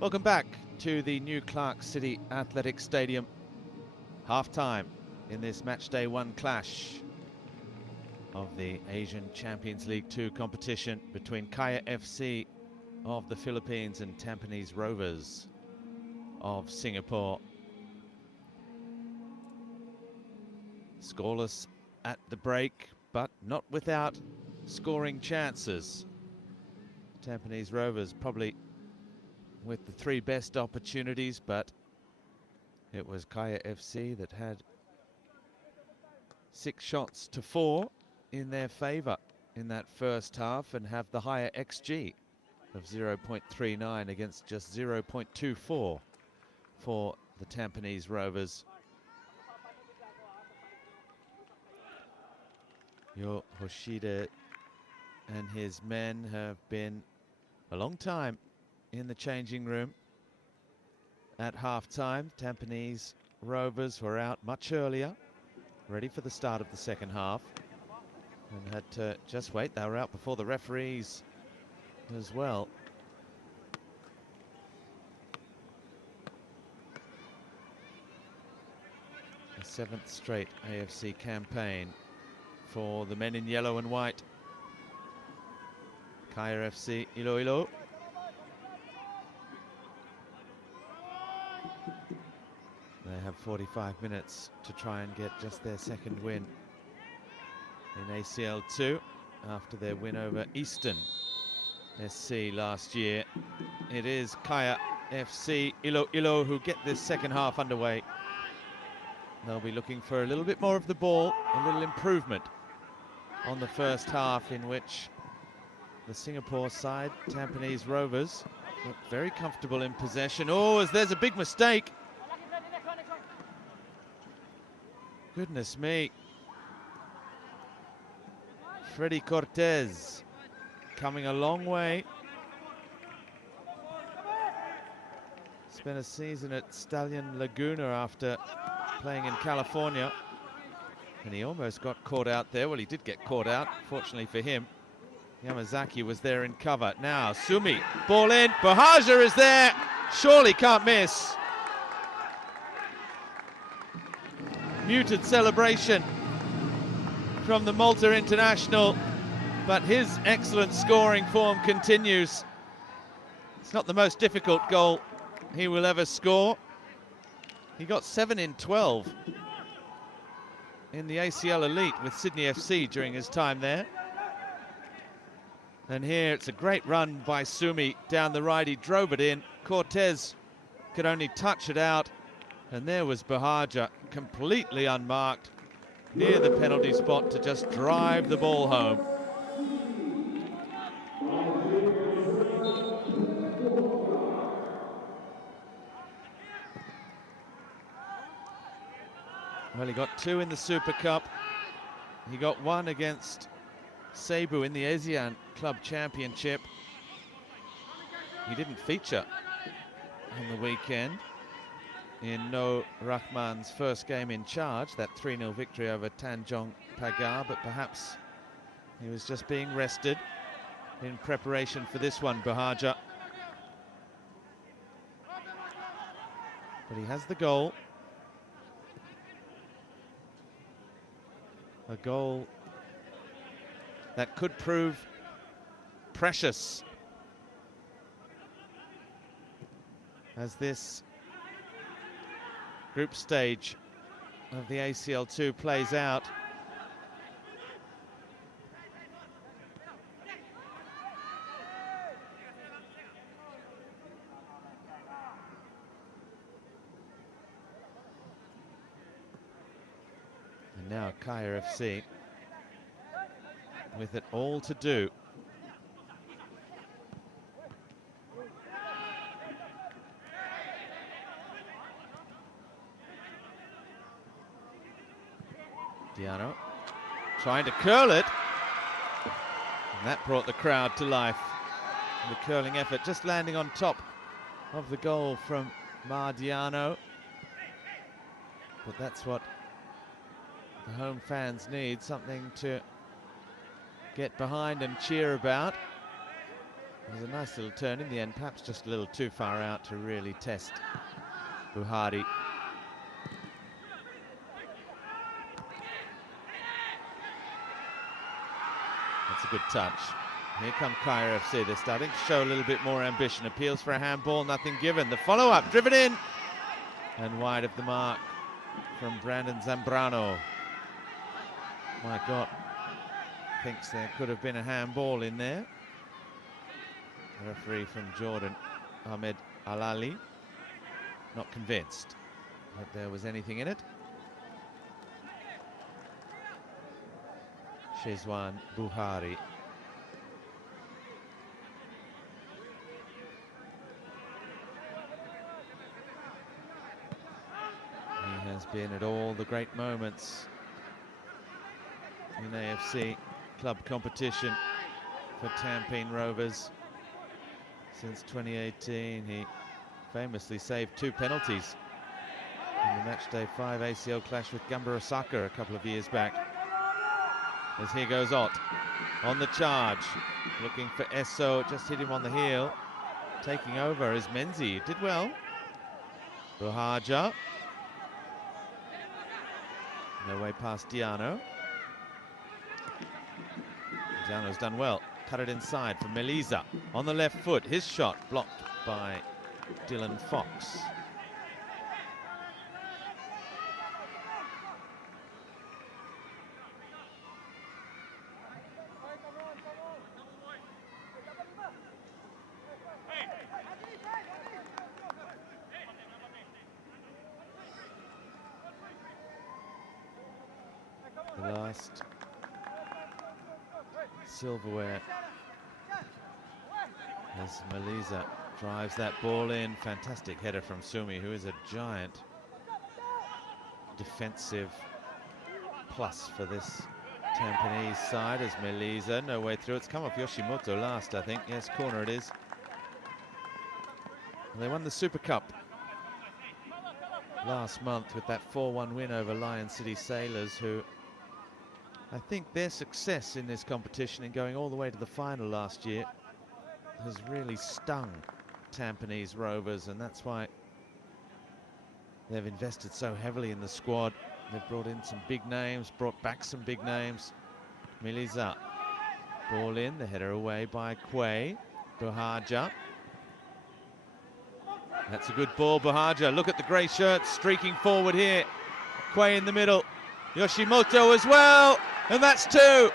Welcome back to the new Clark City Athletic Stadium. Half-time in this matchday 1 clash of the Asian Champions League 2 competition between Kaya FC of the Philippines and Tampines Rovers of Singapore. Scoreless at the break, but not without scoring chances. Tampines Rovers probably with the 3 best opportunities, but it was Kaya FC that had 6 shots to 4 in their favour in that first half and have the higher XG of 0.39 against just 0.24 for the Tampines Rovers. Yo Hoshida and his men have been a long time in the changing room at half-time. Tampines Rovers were out much earlier, ready for the start of the second half, and had to just wait. They were out before the referees as well. A 7th straight AFC campaign for the men in yellow and white. Kaya FC-Iloilo. They have 45 minutes to try and get just their second win in ACL 2 after their win over Eastern SC last year. It is Kaya FC-Iloilo who get this second half underway. They'll be looking for a little bit more of the ball, a little improvement on the first half, in which the Singapore side, Tampines Rovers, looked very comfortable in possession. Oh, as there's a big mistake. Goodness me. Freddy Cortez coming a long way. Spent a season at Stallion Laguna after playing in California, and he almost got caught out there. Well, he did get caught out, fortunately for him. Yamazaki was there in cover. Now Sumi, ball in, Bahaja is there, surely can't miss. Muted celebration from the Malta international, but his excellent scoring form continues. It's not the most difficult goal he will ever score. He got 7 in 12 in the ACL Elite with Sydney FC during his time there. And here it's a great run by Sumi down the right. He drove it in. Cortez could only touch it out. And there was Bahaja, completely unmarked, near the penalty spot to just drive the ball home. Well, he got 2 in the Super Cup. He got 1 against Cebu in the ASEAN Club Championship. He didn't feature on the weekend in No Rahman's first game in charge, that 3-0 victory over Tanjong Pagar, but perhaps he was just being rested in preparation for this one, Bahaja. But he has the goal. A goal that could prove precious as this group stage of the ACL 2 plays out. And now Kaya FC with it all to do. Diano trying to curl it, and that brought the crowd to life. The curling effort just landing on top of the goal from Diano. But that's what the home fans need, something to get behind and cheer about. It was a nice little turn in the end, perhaps just a little too far out to really test Buhari. That's a good touch. Here come Cairo FC. They're starting to show a little bit more ambition. Appeals for a handball, nothing given. The follow-up, driven in. And wide of the mark from Brandon Zambrano. My God, thinks there could have been a handball in there. The referee from Jordan, Ahmed Alali, not convinced that there was anything in it. Shezwan Buhari. He has been at all the great moments in AFC club competition for Tampines Rovers. Since 2018, he famously saved 2 penalties in the matchday 5 ACL clash with Gamba Osaka a couple of years back. As here goes Ott on the charge, looking for Esso, just hit him on the heel. Taking over is Menzi, did well. Buhaja. No way past Diano. Diano's done well. Cut it inside for Melisa on the left foot. His shot blocked by Dylan Fox. The last silverware as Melisa drives that ball in. Fantastic header from Sumi, who is a giant defensive plus for this Tampines side. As Melisa, no way through. It's come off Yoshimoto last, I think. Yes, corner it is. And they won the Super Cup last month with that 4-1 win over Lion City Sailors, who I think their success in this competition and going all the way to the final last year has really stung Tampines Rovers, and that's why they've invested so heavily in the squad. They've brought in some big names, brought back some big names. Melisa, ball in, the header away by Quay. Buhaja. That's a good ball, Buhaja. Look at the grey shirts streaking forward here. Quay in the middle. Yoshimoto as well, and that's 2.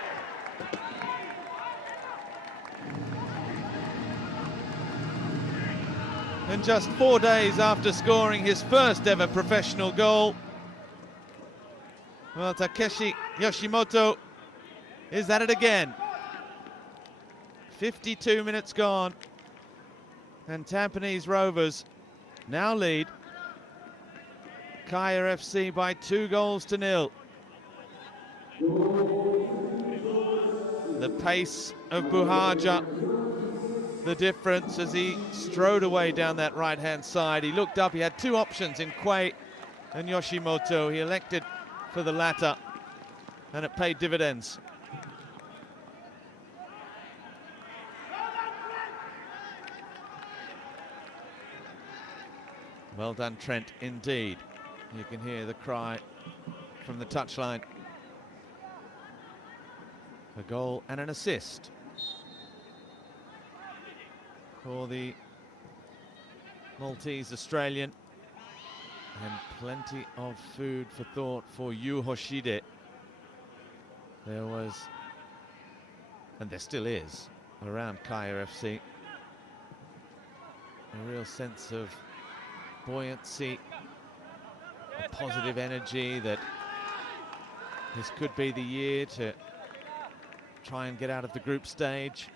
And just 4 days after scoring his first ever professional goal, well, Takeshi Yoshimoto is at it again. 52 minutes gone, and Tampines Rovers now lead Kaya FC by 2-0. The pace of Buhaja, the difference as he strode away down that right-hand side. He looked up, he had 2 options in Quay and Yoshimoto. He elected for the latter, and it paid dividends. Well done, Trent, indeed. You can hear the cry from the touchline. A goal and an assist for the Maltese Australian, and plenty of food for thought for Yu Hoshide. There was, and there still is, around Kaya FC, a real sense of buoyancy, a positive energy that this could be the year to try and get out of the group stage.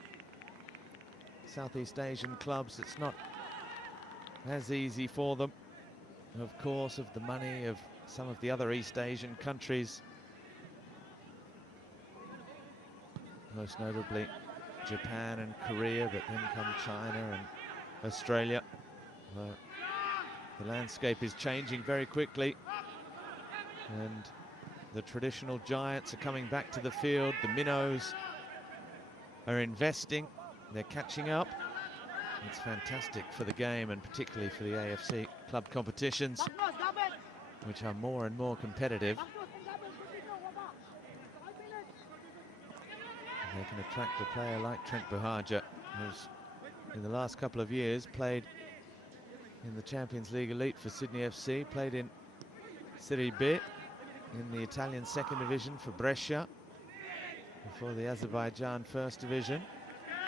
Southeast Asian clubs, it's not as easy for them, of course, of the money of some of the other East Asian countries, most notably Japan and Korea, but then come China and Australia. The landscape is changing very quickly, and the traditional giants are coming back to the field. The minnows are investing, they're catching up. It's fantastic for the game, and particularly for the AFC club competitions, which are more and more competitive. And they can attract a player like Trent Buhagiar, who's in the last couple of years played in the Champions League Elite for Sydney FC, played in Serie B in the Italian second division for Brescia, before the Azerbaijan first division.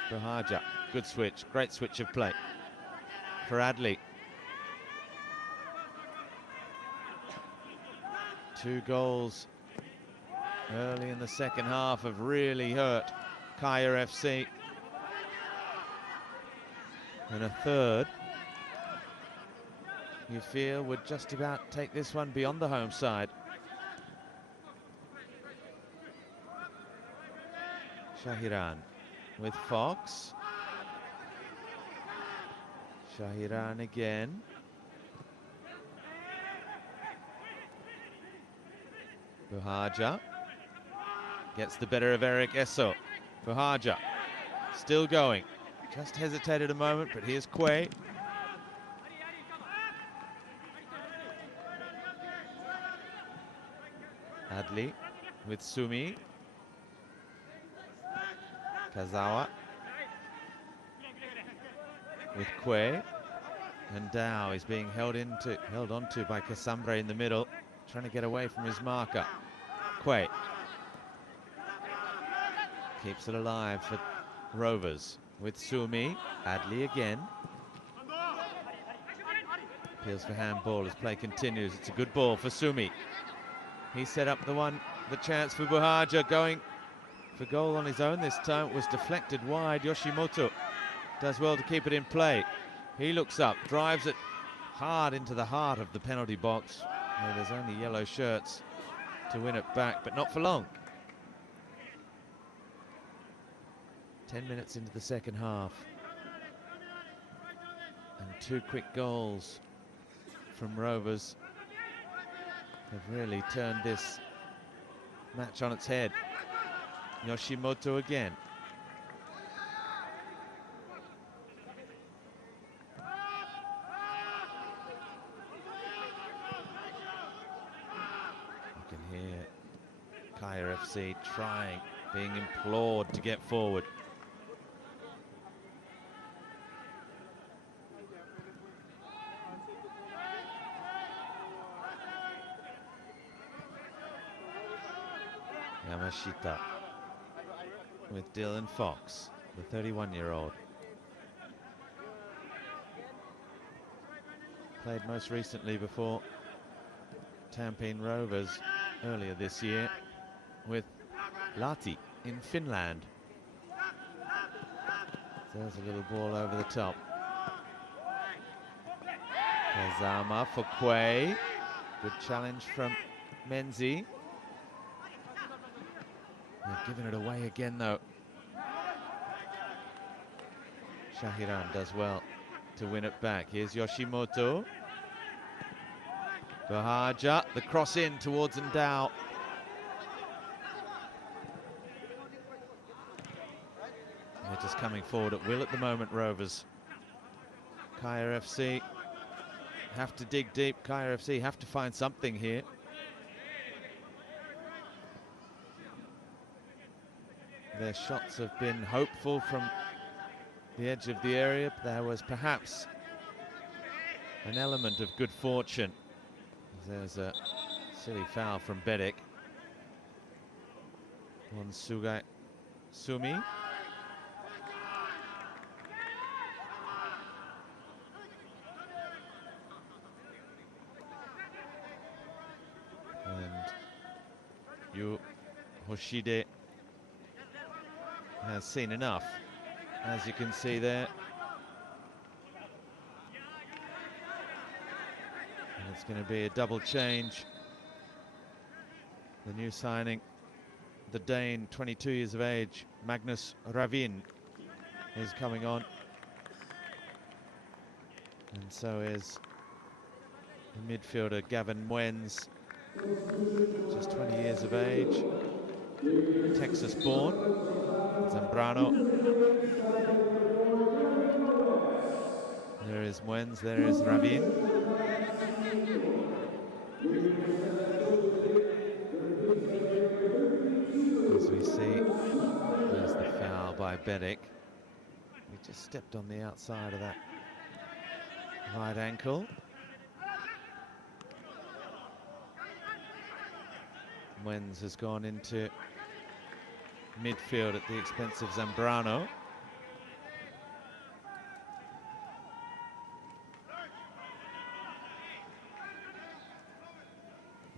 Buhagiar, good switch, great switch of play for Adli. 2 goals early in the second half have really hurt Kaya FC. And a third, you feel, would just about take this one beyond the home side. Shahiran with Fox. Shahiran again. Buhagiar gets the better of Eric Esso. Buhagiar still going. Just hesitated a moment, but here's Quay. Adli with Sumi. Kazawa with Quay. And Dow is being held onto by Casambre in the middle, trying to get away from his marker. Quay keeps it alive for Rovers with Sumi. Adli again. Appeals for handball as play continues. It's a good ball for Sumi. He set up the chance for Buhagiar, going for goal on his own this time. It was deflected wide. Yoshimoto does well to keep it in play. He looks up, drives it hard into the heart of the penalty box, where there's only yellow shirts to win it back, but not for long. 10 minutes into the second half, and 2 quick goals from Rovers have really turned this match on its head. Yoshimoto again. You can hear Kaya FC trying, being implored to get forward. Yamashita with Dylan Fox, the 31-year-old. Played most recently before Tampines Rovers earlier this year with Lahti in Finland. There's a little ball over the top. Kazama for Quay. Good challenge from Menzi. They've given it away again, though. Shahiran does well to win it back. Here's Yoshimoto. Buhagiar, the cross in towards Ndao. They're just coming forward at will at the moment, Rovers. Kaya FC have to dig deep. Kaya FC have to find something here. Their shots have been hopeful from the edge of the area. There was perhaps an element of good fortune. There's a silly foul from Bedik on Sugai Sumi. And Yu Hoshide has seen enough, as you can see there. And it's going to be a double change. The new signing, the Dane, 22 years of age, Magnus Ravin, is coming on. And so is the midfielder Gavin Mwens, just 20 years of age, Texas born. Zambrano There is Muenz, there is Ravin. As we see, there's the foul by Bedic. He just stepped on the outside of that right ankle. Muenz has gone into midfield at the expense of Zambrano.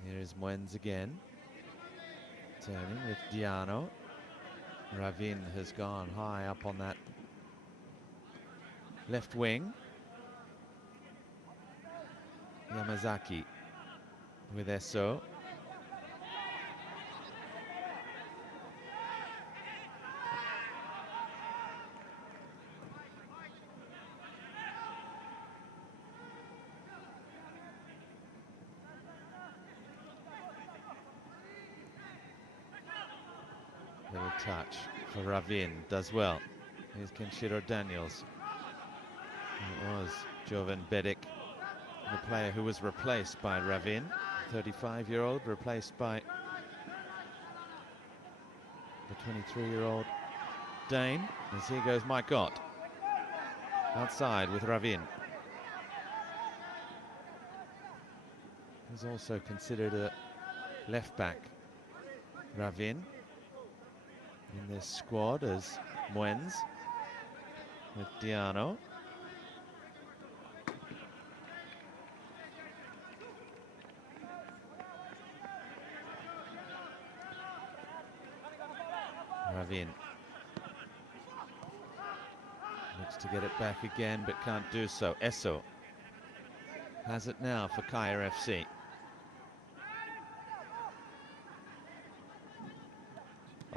Here is Muenz again, turning with Diano. Ravin has gone high up on that left wing. Yamazaki with Esso. Little touch for Ravin, does well. Here's Kenshiro Daniels. It was Jovan Bedic, the player who was replaced by Ravin, 35-year-old, replaced by the 23-year-old Dane. As here goes Mike Ott, outside with Ravin. He's also considered a left-back, Ravin, in this squad as Muenz with Diano. Ravin looks to get it back again, but can't do so. Esso has it now for Kaya FC.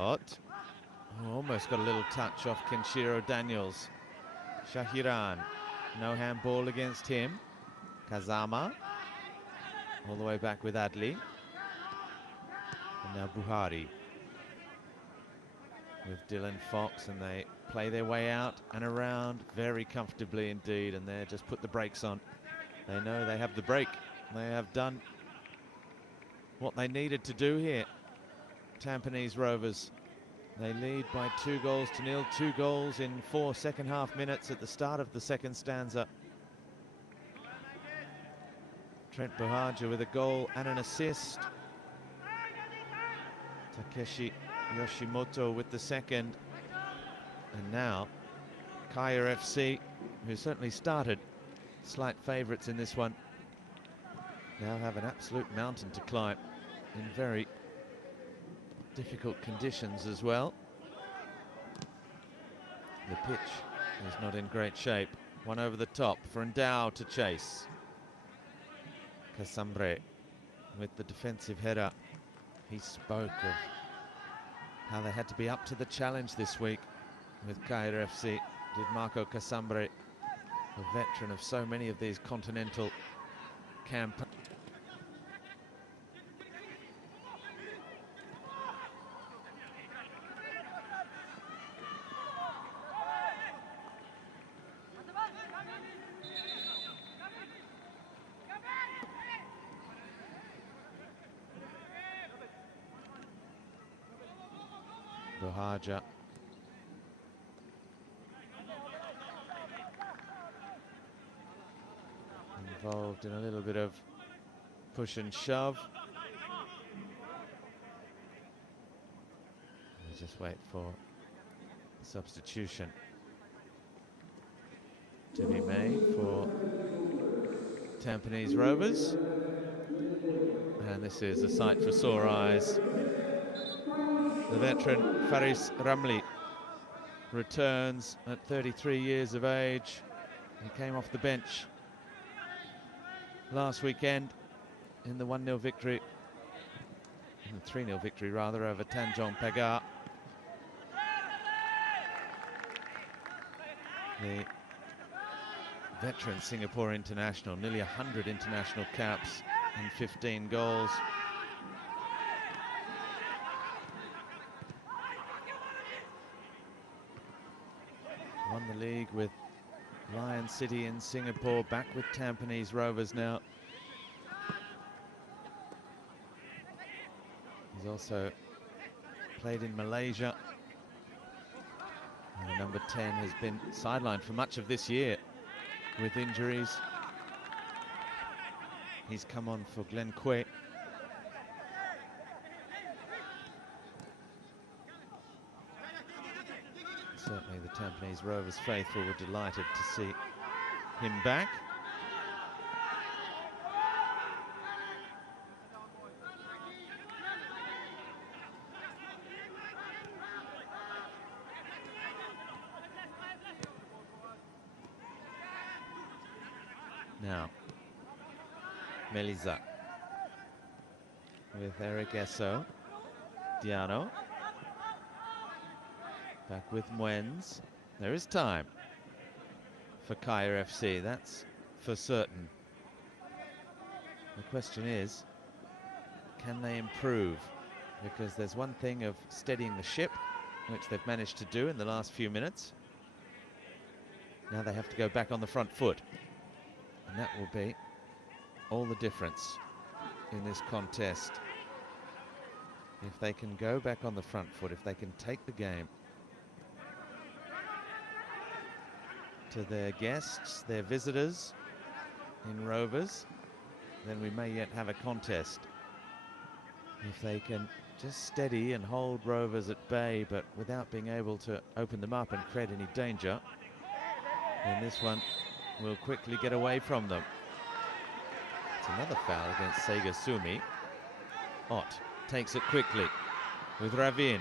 Ott almost got a little touch off Kenshiro Daniels. Shahiran, no handball against him. Kazama all the way back with Adli. And now Buhari with Dylan Fox, and they play their way out and around very comfortably indeed, and they just put the brakes on. They know they have the break. They have done what they needed to do here. Tampines Rovers, they lead by 2-0, 2 goals in 4 second-half minutes at the start of the second stanza. Trent Buhaja with a goal and an assist. Takeshi Yoshimoto with the second. And now Kaya FC, who certainly started slight favourites in this one, now have an absolute mountain to climb in very difficult conditions as well. The pitch is not in great shape. One over the top for Ndao to chase. Casambre with the defensive header. He spoke of how they had to be up to the challenge this week with Kaya FC. Did Marco Casambre, a veteran of so many of these continental campaigns. Buhaja involved in a little bit of push and shove. We'll just wait for the substitution to be made for Tampines Rovers. And this is a sight for sore eyes. The veteran Faris Ramli returns at 33 years of age. He came off the bench last weekend in the 1-0 victory, in the 3-0 victory rather, over Tanjong Pagar. The veteran Singapore international, nearly 100 international caps and 15 goals. Won the league with Lion City in Singapore, back with Tampines Rovers now. He's also played in Malaysia. And number 10 has been sidelined for much of this year with injuries. He's come on for Glenn Quay. Certainly the Tampines Rovers faithful were delighted to see him back. Now, Melisa with Eric Esso. Diano. Back with Mwens. There is time for Kaya FC, that's for certain. The question is, can they improve? Because there's one thing of steadying the ship, which they've managed to do in the last few minutes. Now they have to go back on the front foot. And that will be all the difference in this contest. If they can go back on the front foot, if they can take the game to their guests, their visitors in Rovers, then we may yet have a contest. If they can just steady and hold Rovers at bay, but without being able to open them up and create any danger, then this one will quickly get away from them. It's another foul against Sega Sumi. Ott takes it quickly with Ravin.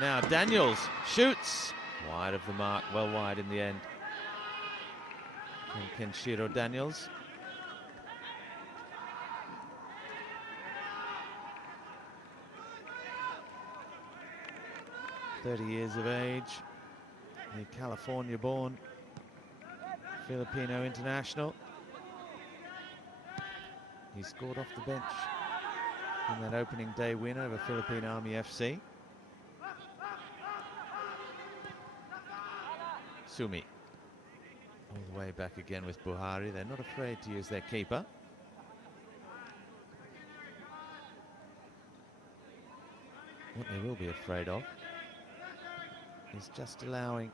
Now Daniels shoots wide of the mark, well wide in the end. And Kenshiro Daniels. "30 years of age, the California-born Filipino international. He scored off the bench in that opening day win over Philippine Army FC. Sumi all the way back again with Buhari. They're not afraid to use their keeper. What they will be afraid of is just allowing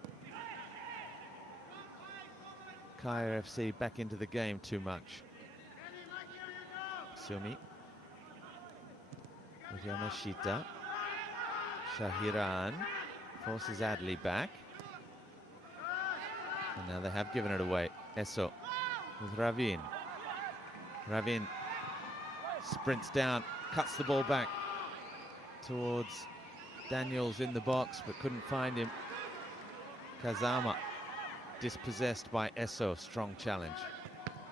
Kaya FC back into the game too much. Sumi with Yamashita. Shahiran forces Adley back. And now they have given it away. Esso with Ravin. Ravin sprints down, cuts the ball back towards Daniels in the box, but couldn't find him. Kazama dispossessed by Esso. Strong challenge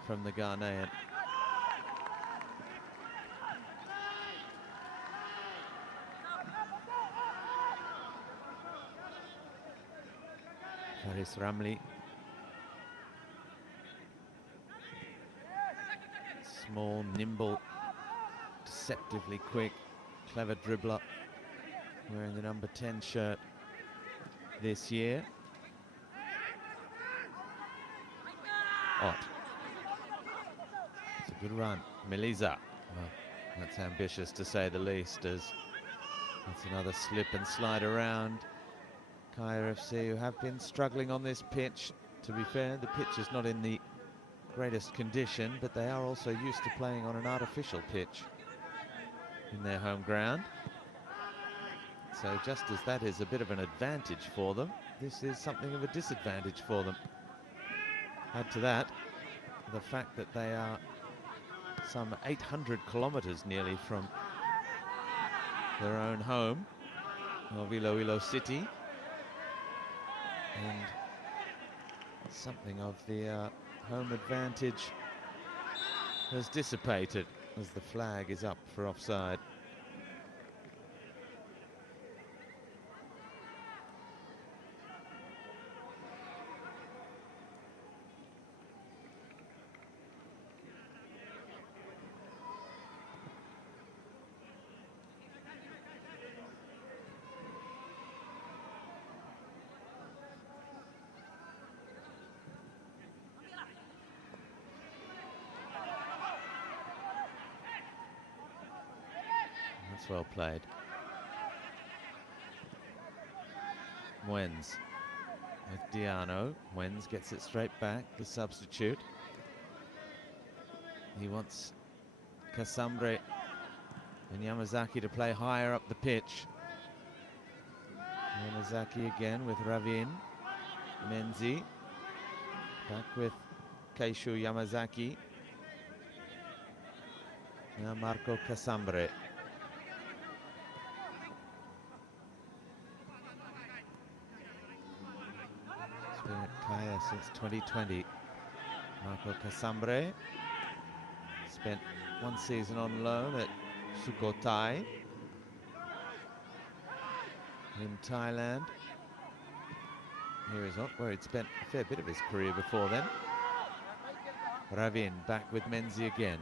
from the Ghanaian. Faris Ramli. Small, nimble, deceptively quick, clever dribbler, wearing the number 10 shirt this year. Ott. It's a good run. Melisa. Well, that's ambitious to say the least, as that's another slip and slide around. Kaya FC, who have been struggling on this pitch. To be fair, the pitch is not in the greatest condition, but they are also used to playing on an artificial pitch in their home ground. So just as that is a bit of an advantage for them, this is something of a disadvantage for them. Add to that the fact that they are some 800 kilometers nearly from their own home of Iloilo City, and something of the home advantage has dissipated as the flag is up for offside. That's well played. Mwens with Diano. Mwens gets it straight back, the substitute. He wants Casambre and Yamazaki to play higher up the pitch. Yamazaki again with Ravin. Menzi. Back with Keishu Yamazaki. Now Marco Casambre. He's been at Kaya since 2020. Marco Casambre spent one season on loan at Sukhothai in Thailand. Here is where he'd spent a fair bit of his career before then. Ravin back with Menzi again.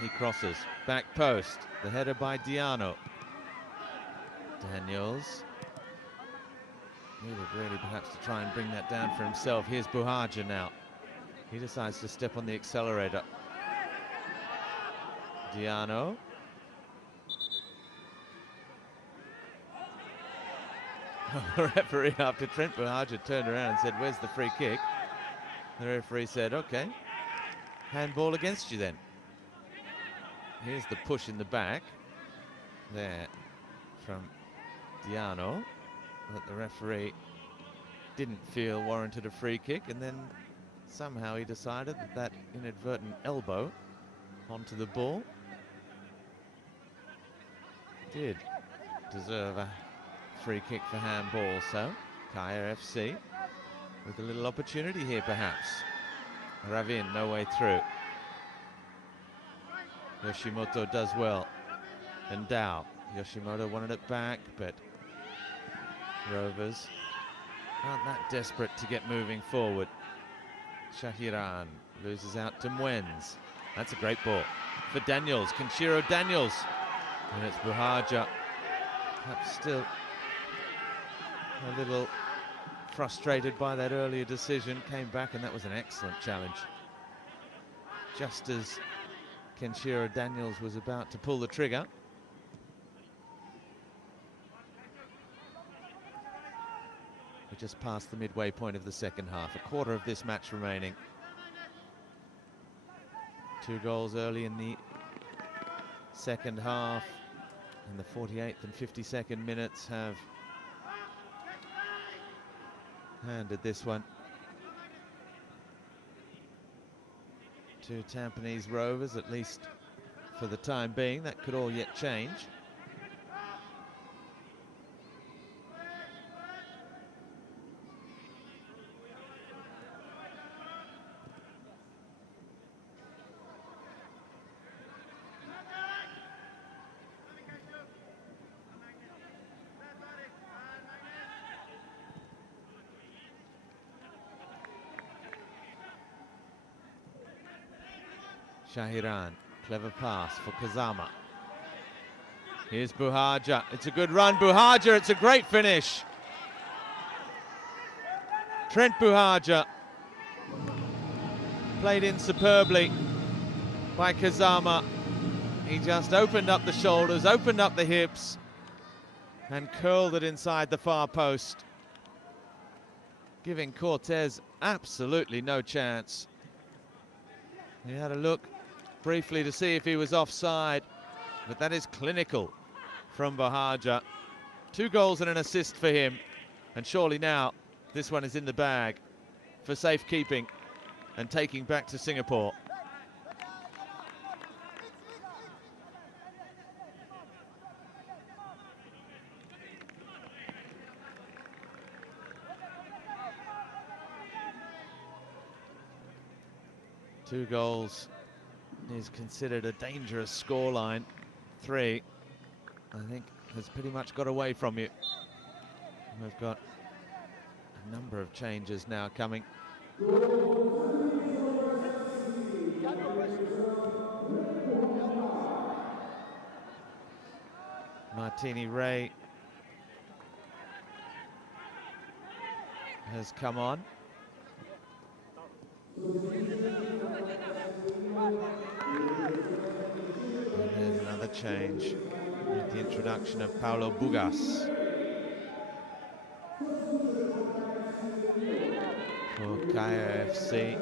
He crosses, back post, the header by Diano. Daniels needed really perhaps to try and bring that down for himself. Here's Buhaja now. He decides to step on the accelerator. Diano. The referee, after Trent Buhaja turned around and said, "Where's the free kick?" The referee said, "Okay, handball against you then." Here's the push in the back there from Diano, but the referee didn't feel warranted a free kick, and then somehow he decided that that inadvertent elbow onto the ball did deserve a free kick for handball. So Kaya FC with a little opportunity here perhaps. Ravin no way through. Yoshimoto does well. And Dao. Yoshimoto wanted it back, but Rovers aren't that desperate to get moving forward. Shahiran loses out to Mwens. That's a great ball for Daniels, Kenshiro Daniels. And it's Buhaja, perhaps still a little frustrated by that earlier decision. Came back, and that was an excellent challenge. Just as Kenshiro Daniels was about to pull the trigger. We're just past the midway point of the second half. A quarter of this match remaining. 2 goals early in the second half, and the 48th and 52nd minutes have handed this one to Tampines Rovers, at least for the time being. That could all yet change. Shahiran, clever pass for Kazama. Here's Buhaja. It's a good run, Buhaja. It's a great finish. Trent Buhaja played in superbly by Kazama. He just opened up the shoulders, opened up the hips, and curled it inside the far post, giving Cortez absolutely no chance. He had a look briefly to see if he was offside, but that is clinical from Buhaja. 2 goals and an assist for him, and surely now this one is in the bag for safekeeping and taking back to Singapore. Two goals is considered a dangerous scoreline. 3, I think, has pretty much got away from you. We've got a number of changes now coming. Martini Ray has come on. And there's another change with the introduction of Paulo Bugas for Kaya FC.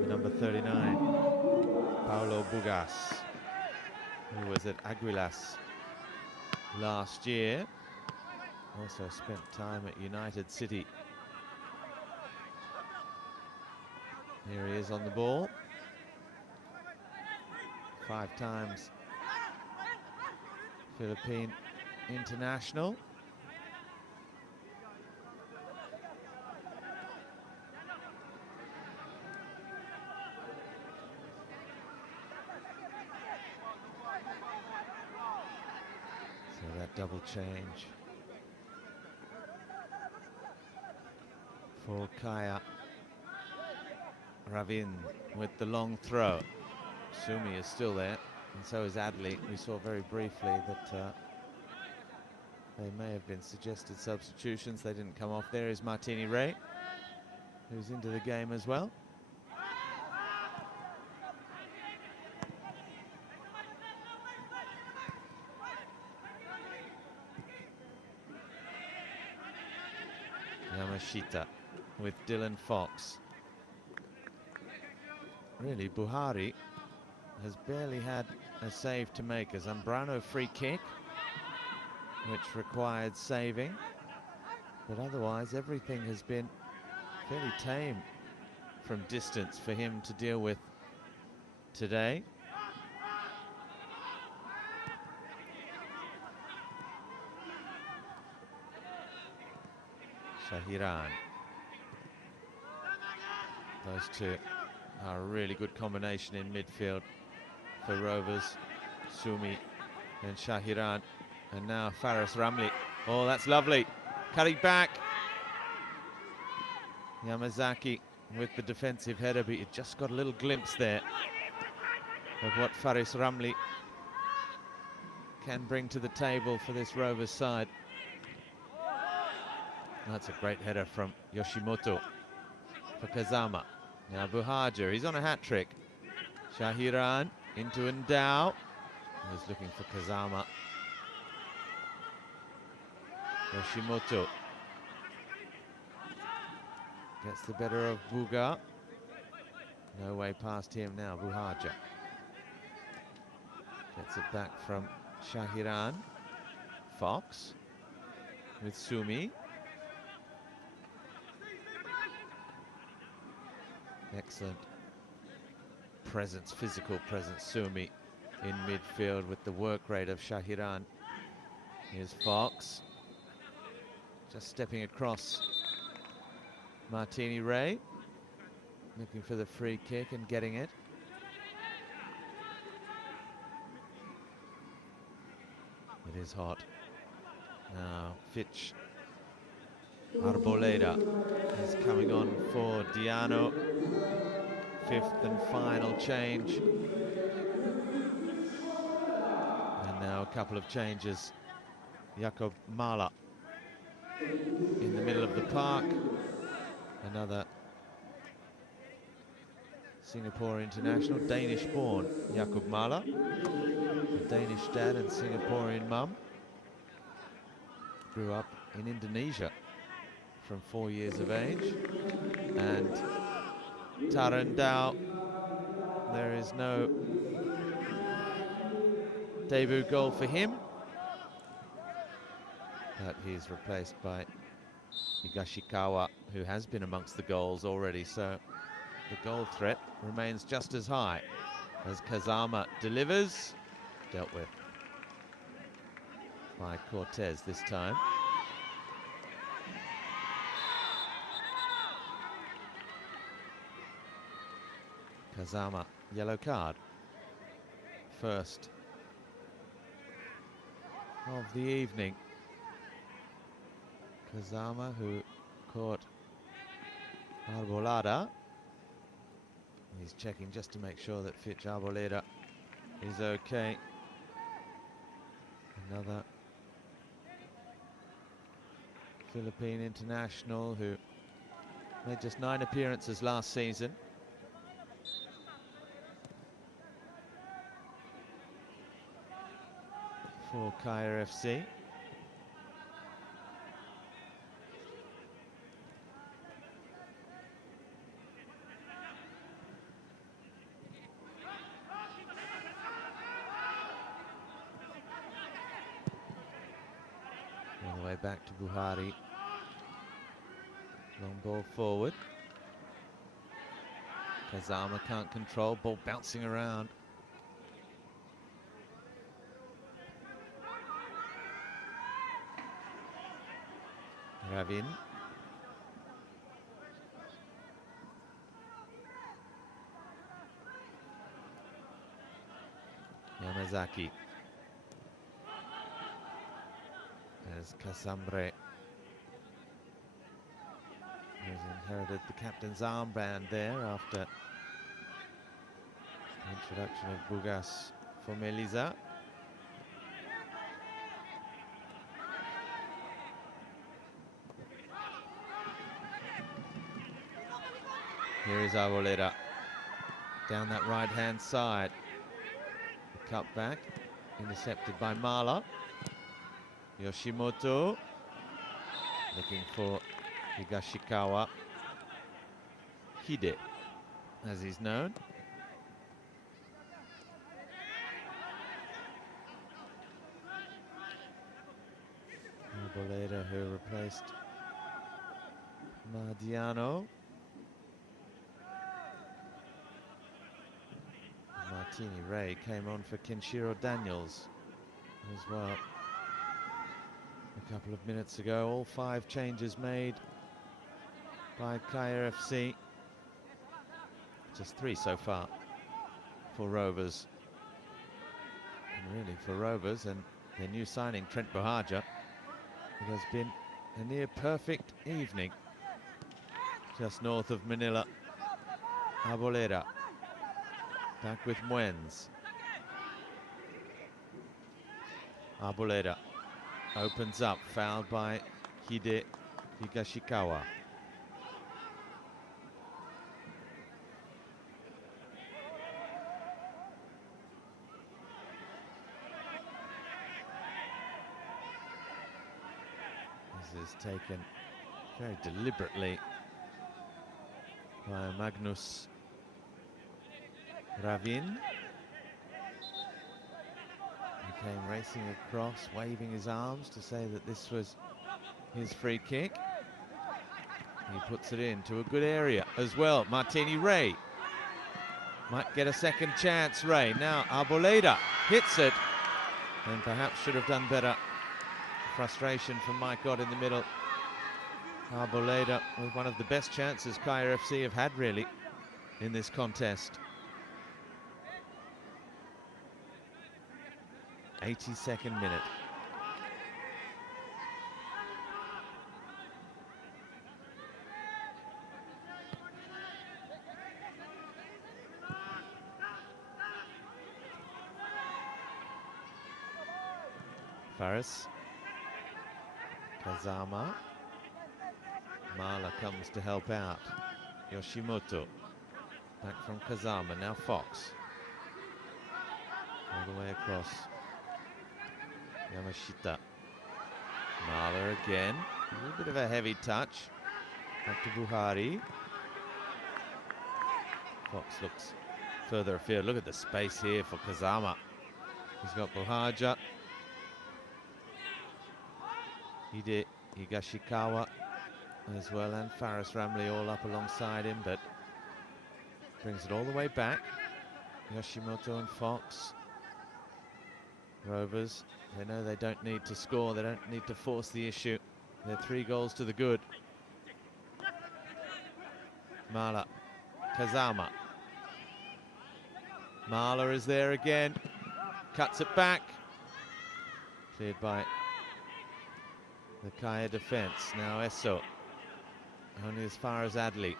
The number 39, Paulo Bugas, who was at Aguilas last year. Also spent time at United City. Here he is on the ball. 5 times Philippine international. So that double change for Kaya. Ravin with the long throw. Sumi is still there, and so is Adley. We saw very briefly that they may have been suggested substitutions. They didn't come off. There is Martini Ray, who's into the game as well. Yamashita with Dylan Fox. Really, Buhari has barely had a save to make. A Zambrano free kick, which required saving. But otherwise, everything has been fairly tame from distance for him to deal with today. Shahiran. Those two are a really good combination in midfield for Rovers. Sumi and Shahiran. And now Faris Ramli. Oh, that's lovely. Cutting back. Yamazaki with the defensive header, but you just got a little glimpse there of what Faris Ramli can bring to the table for this Rovers side. That's a great header from Yoshimoto for Kazama. Now Buhaja, he's on a hat-trick. Shahiran into Ndao. He's looking for Kazama. Yoshimoto gets the better of Buga. No way past him now, Buhaja. Gets it back from Shahiran. Fox with Sumi. Excellent presence, physical presence, Sumi in midfield with the work rate of Shahiran. Here's Fox, just stepping across Martini Ray, looking for the free kick and getting it. It is hot. Now Fitch Arboleda is coming on for Diano. 5th and final change. And now a couple of changes. Jakob Mala in the middle of the park. Another Singapore international, Danish-born Jakob Mala. A Danish dad and Singaporean mum. Grew up in Indonesia from 4 years of age. And Tarandao, there is no debut goal for him, but he's replaced by Higashikawa, who has been amongst the goals already, so the goal threat remains just as high as Kazama delivers, dealt with by Cortez this time. Kazama, yellow card. First of the evening. Kazama, who caught Arboleda. He's checking just to make sure that Fitch Arboleda is okay. Another Philippine international who made just 9 appearances last season. for Kaya FC. All the way back to Buhari. Long ball forward. Kazama can't control, ball bouncing around. Ravin. Yamazaki. There's Casambre, who's inherited the captain's armband there after the introduction of Bugas for Melisa. Here is Arboleda down that right-hand side. The cut back, intercepted by Mala. Yoshimoto looking for Higashikawa. Hide, as he's known. Arboleda, who replaced Mardiano. Martini Ray came on for Kenshiro Daniels as well a couple of minutes ago. All 5 changes made by Kaya FC. Just 3 so far for Rovers. And really for Rovers and their new signing Trent Buhaja, it has been a near perfect evening just north of Manila. Arboleda back with Muenz. Arboleda opens up, fouled by Hide Higashikawa. This is taken very deliberately by Magnus Ravin. He came racing across, waving his arms to say that this was his free kick. He puts it into a good area as well. Martini Ray might get a second chance. Ray now, Arboleda hits it and perhaps should have done better. Frustration from Mike Gott in the middle. Arboleda with one of the best chances Kaya FC have had really in this contest. 82nd minute. Faris. Kazama. Mala comes to help out. Yoshimoto. Back from Kazama, now Fox. All the way across. Yamashita. Mala again. A little bit of a heavy touch. Back to Buhari. Fox looks further afield. Look at the space here for Kazama. He's got Buhaja. Hide Higashikawa as well, and Faris Ramley all up alongside him, but brings it all the way back. Yoshimoto and Fox. Rovers, they know they don't need to score, they don't need to force the issue. They're 3 goals to the good. Mala, Kazama. Mala is there again, cuts it back. Cleared by the Kaya defence. Now Esso, only as far as Adley.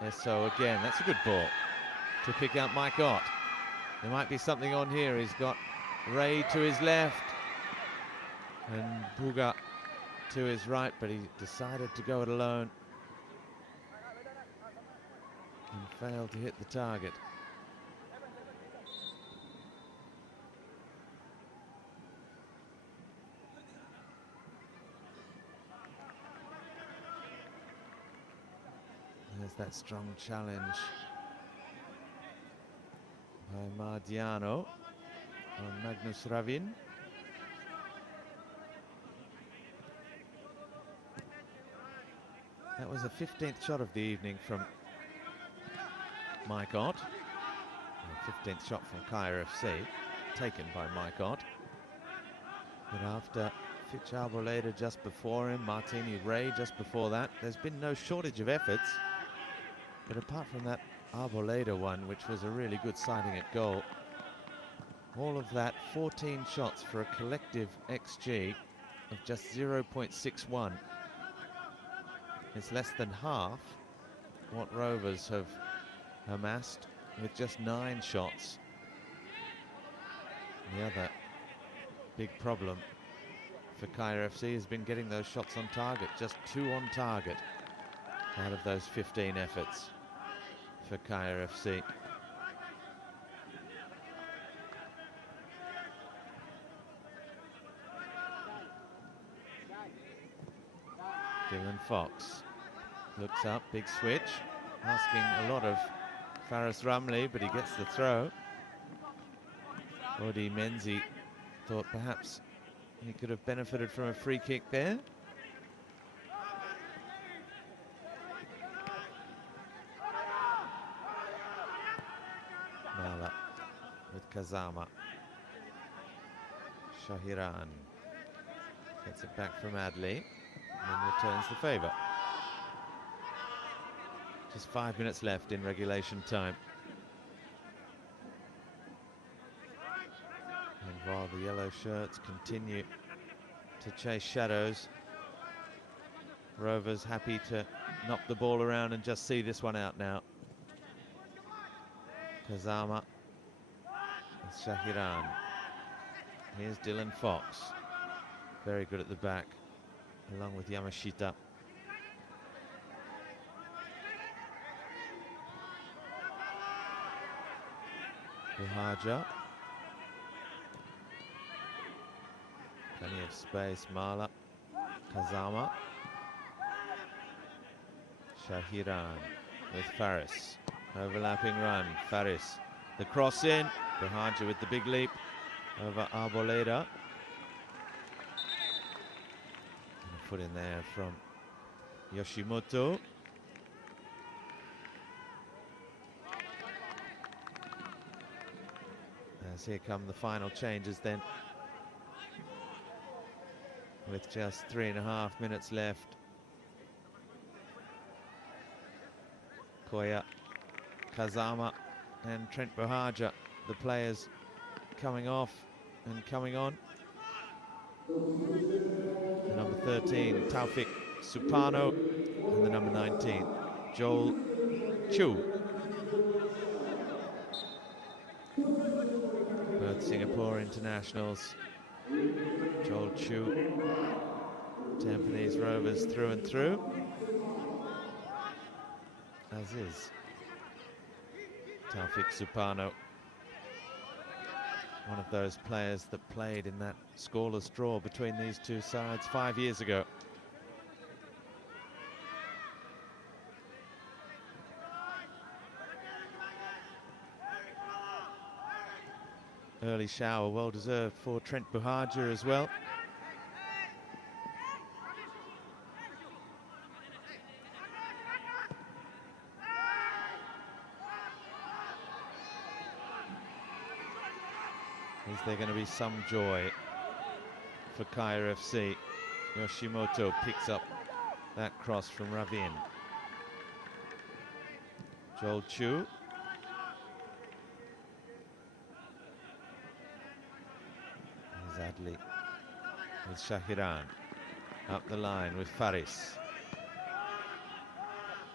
Esso again, that's a good ball to pick out Mike Ott. There might be something on here. He's got Ray to his left and Buga to his right, but he decided to go it alone and failed to hit the target. There's that strong challenge by Mardiano on Magnus Ravin. That was the 15th shot of the evening from Mike Ott. The 15th shot from Kaya FC, taken by Mike Ott. But after Fitch Arboleda just before him, Martini Ray just before that, there's been no shortage of efforts. But apart from that Arboleda one, which was a really good sighting at goal, all of that, 14 shots for a collective XG of just 0.61. It's less than half what Rovers have amassed with just 9 shots. The other big problem for Kaya FC has been getting those shots on target, just 2 on target out of those 15 efforts for Kaya FC. Dylan Fox looks up, big switch, asking a lot of Faris Ramli, but he gets the throw. Odi Menzi thought perhaps he could have benefited from a free kick there. Mala with Kazama. Shahiran gets it back from Adli and returns the favour. Just 5 minutes left in regulation time. And while the yellow shirts continue to chase shadows, Rovers happy to knock the ball around and just see this one out now. Kazama with Shahiran. Here's Dylan Fox. Very good at the back, along with Yamashita. Buhaja. Plenty of space. Mala. Kazama. Shahiran with Faris. Overlapping run. Faris. The cross in. Buhaja with the big leap over Arboleda. And a foot in there from Yoshimoto. As here come the final changes then. With just 3.5 minutes left. Koya, Kazama and Trent Buhaja, the players coming off and coming on. The number 13, Taufik Supano, and the number 19, Joel Chu. Both Singapore internationals. Joel Chu, Tampines Rovers through and through, as is Taufik Supano, one of those players that played in that scoreless draw between these two sides 5 years ago. Early shower, well deserved for Trent Buhaja as well. Is there going to be some joy for Kaya FC? Yoshimoto picks up that cross from Ravin. Joel Chu. Adli with Shahiran. Up the line with Faris.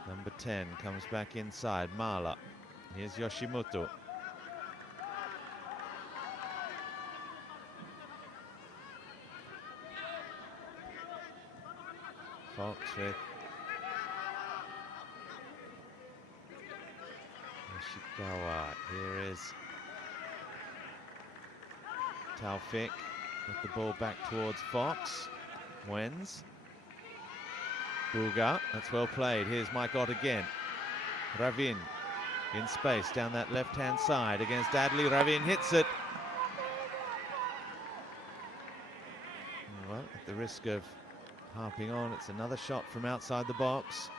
Number 10 comes back inside. Mala. Here's Yoshimoto. Fox with Ishikawa. Here is Taufik with the ball back towards Fox. Wens. Buga, that's well played. Here's Mike Ott again. Ravin in space down that left-hand side against Adley. Ravin hits it. Well, at the risk of harping on, it's another shot from outside the box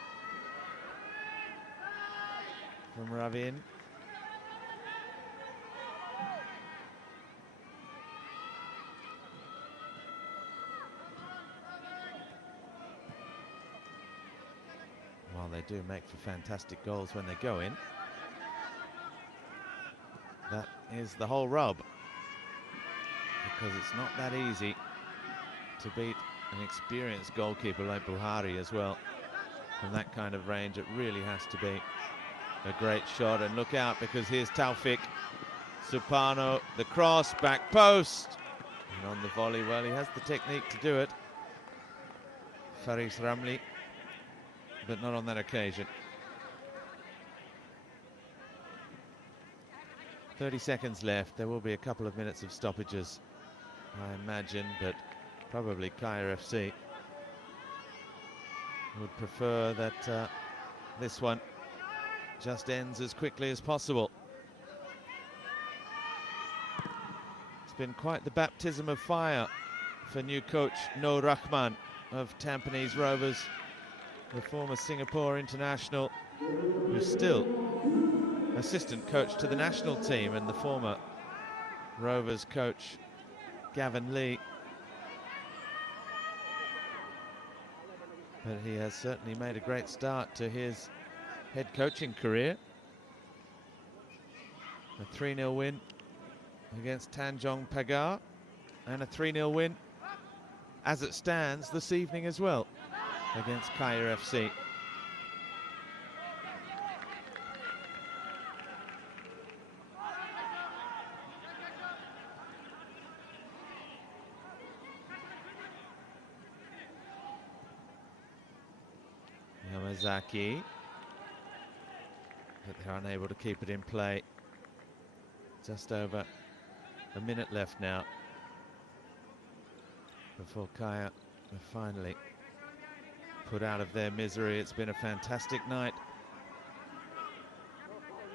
from Ravin. While they do make for fantastic goals when they go in, that is the whole rub, because it's not that easy to beat an experienced goalkeeper like Buhari as well. From that kind of range, it really has to be a great shot. And look out, because here's Taufik Supano, the cross, back post, and on the volley, well, he has the technique to do it, Faris Ramli, but not on that occasion. 30 seconds left. There will be a couple of minutes of stoppages, I imagine, but probably Kaya FC would prefer that this one just ends as quickly as possible. It's been quite the baptism of fire for new coach Noor Rahman of Tampines Rovers, the former Singapore international, who's still assistant coach to the national team, and the former Rovers coach Gavin Lee. But he has certainly made a great start to his head coaching career. A 3-0 win against Tanjong Pagar, and a 3-0 win as it stands this evening as well against Kaya FC. Yamazaki, but they're unable to keep it in play. Just over a minute left now before Kaya are finally put out of their misery. It's been a fantastic night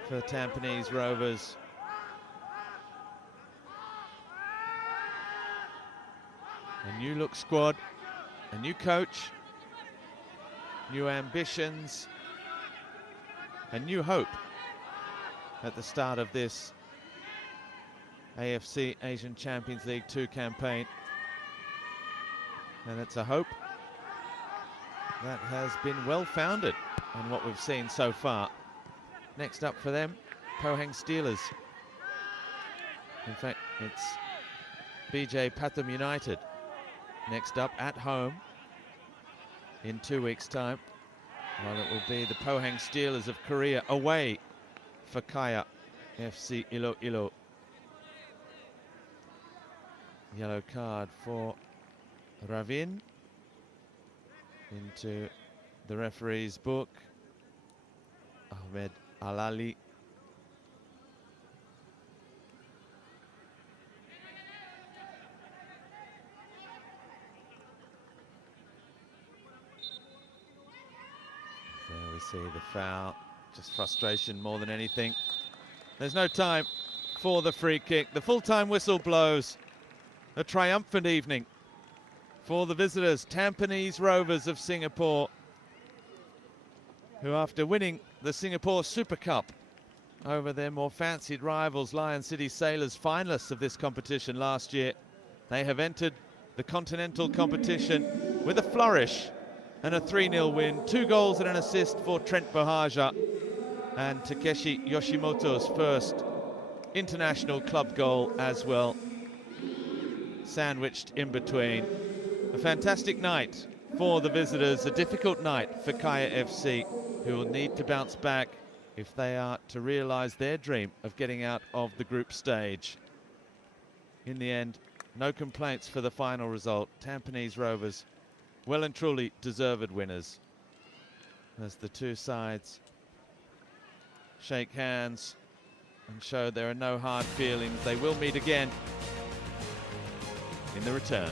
for Tampines Rovers. A new look squad, a new coach, new ambitions, and new hope at the start of this AFC Asian Champions League 2 campaign. And it's a hope that has been well founded on what we've seen so far. Next up for them, Pohang Steelers. In fact, it's BJ Pathum United next up at home in 2 weeks' time. Well, it will be the Pohang Steelers of Korea away for Kaya FC-Iloilo. Yellow card for Ravin into the referee's book. Ahmed Alali. There we see the foul, just frustration more than anything. There's no time for the free kick. The full-time whistle blows. A triumphant evening for the visitors, Tampines Rovers of Singapore, who, after winning the Singapore Super Cup over their more fancied rivals, Lion City Sailors, finalists of this competition last year, they have entered the continental competition with a flourish and a 3-0 win. 2 goals and an assist for Trent Bahaja, and Takeshi Yoshimoto's first international club goal as well, sandwiched in between. A fantastic night for the visitors, a difficult night for Kaya FC, who will need to bounce back if they are to realise their dream of getting out of the group stage. In the end, no complaints for the final result. Tampines Rovers, well and truly deserved winners, as the two sides shake hands and show there are no hard feelings. They will meet again in the return.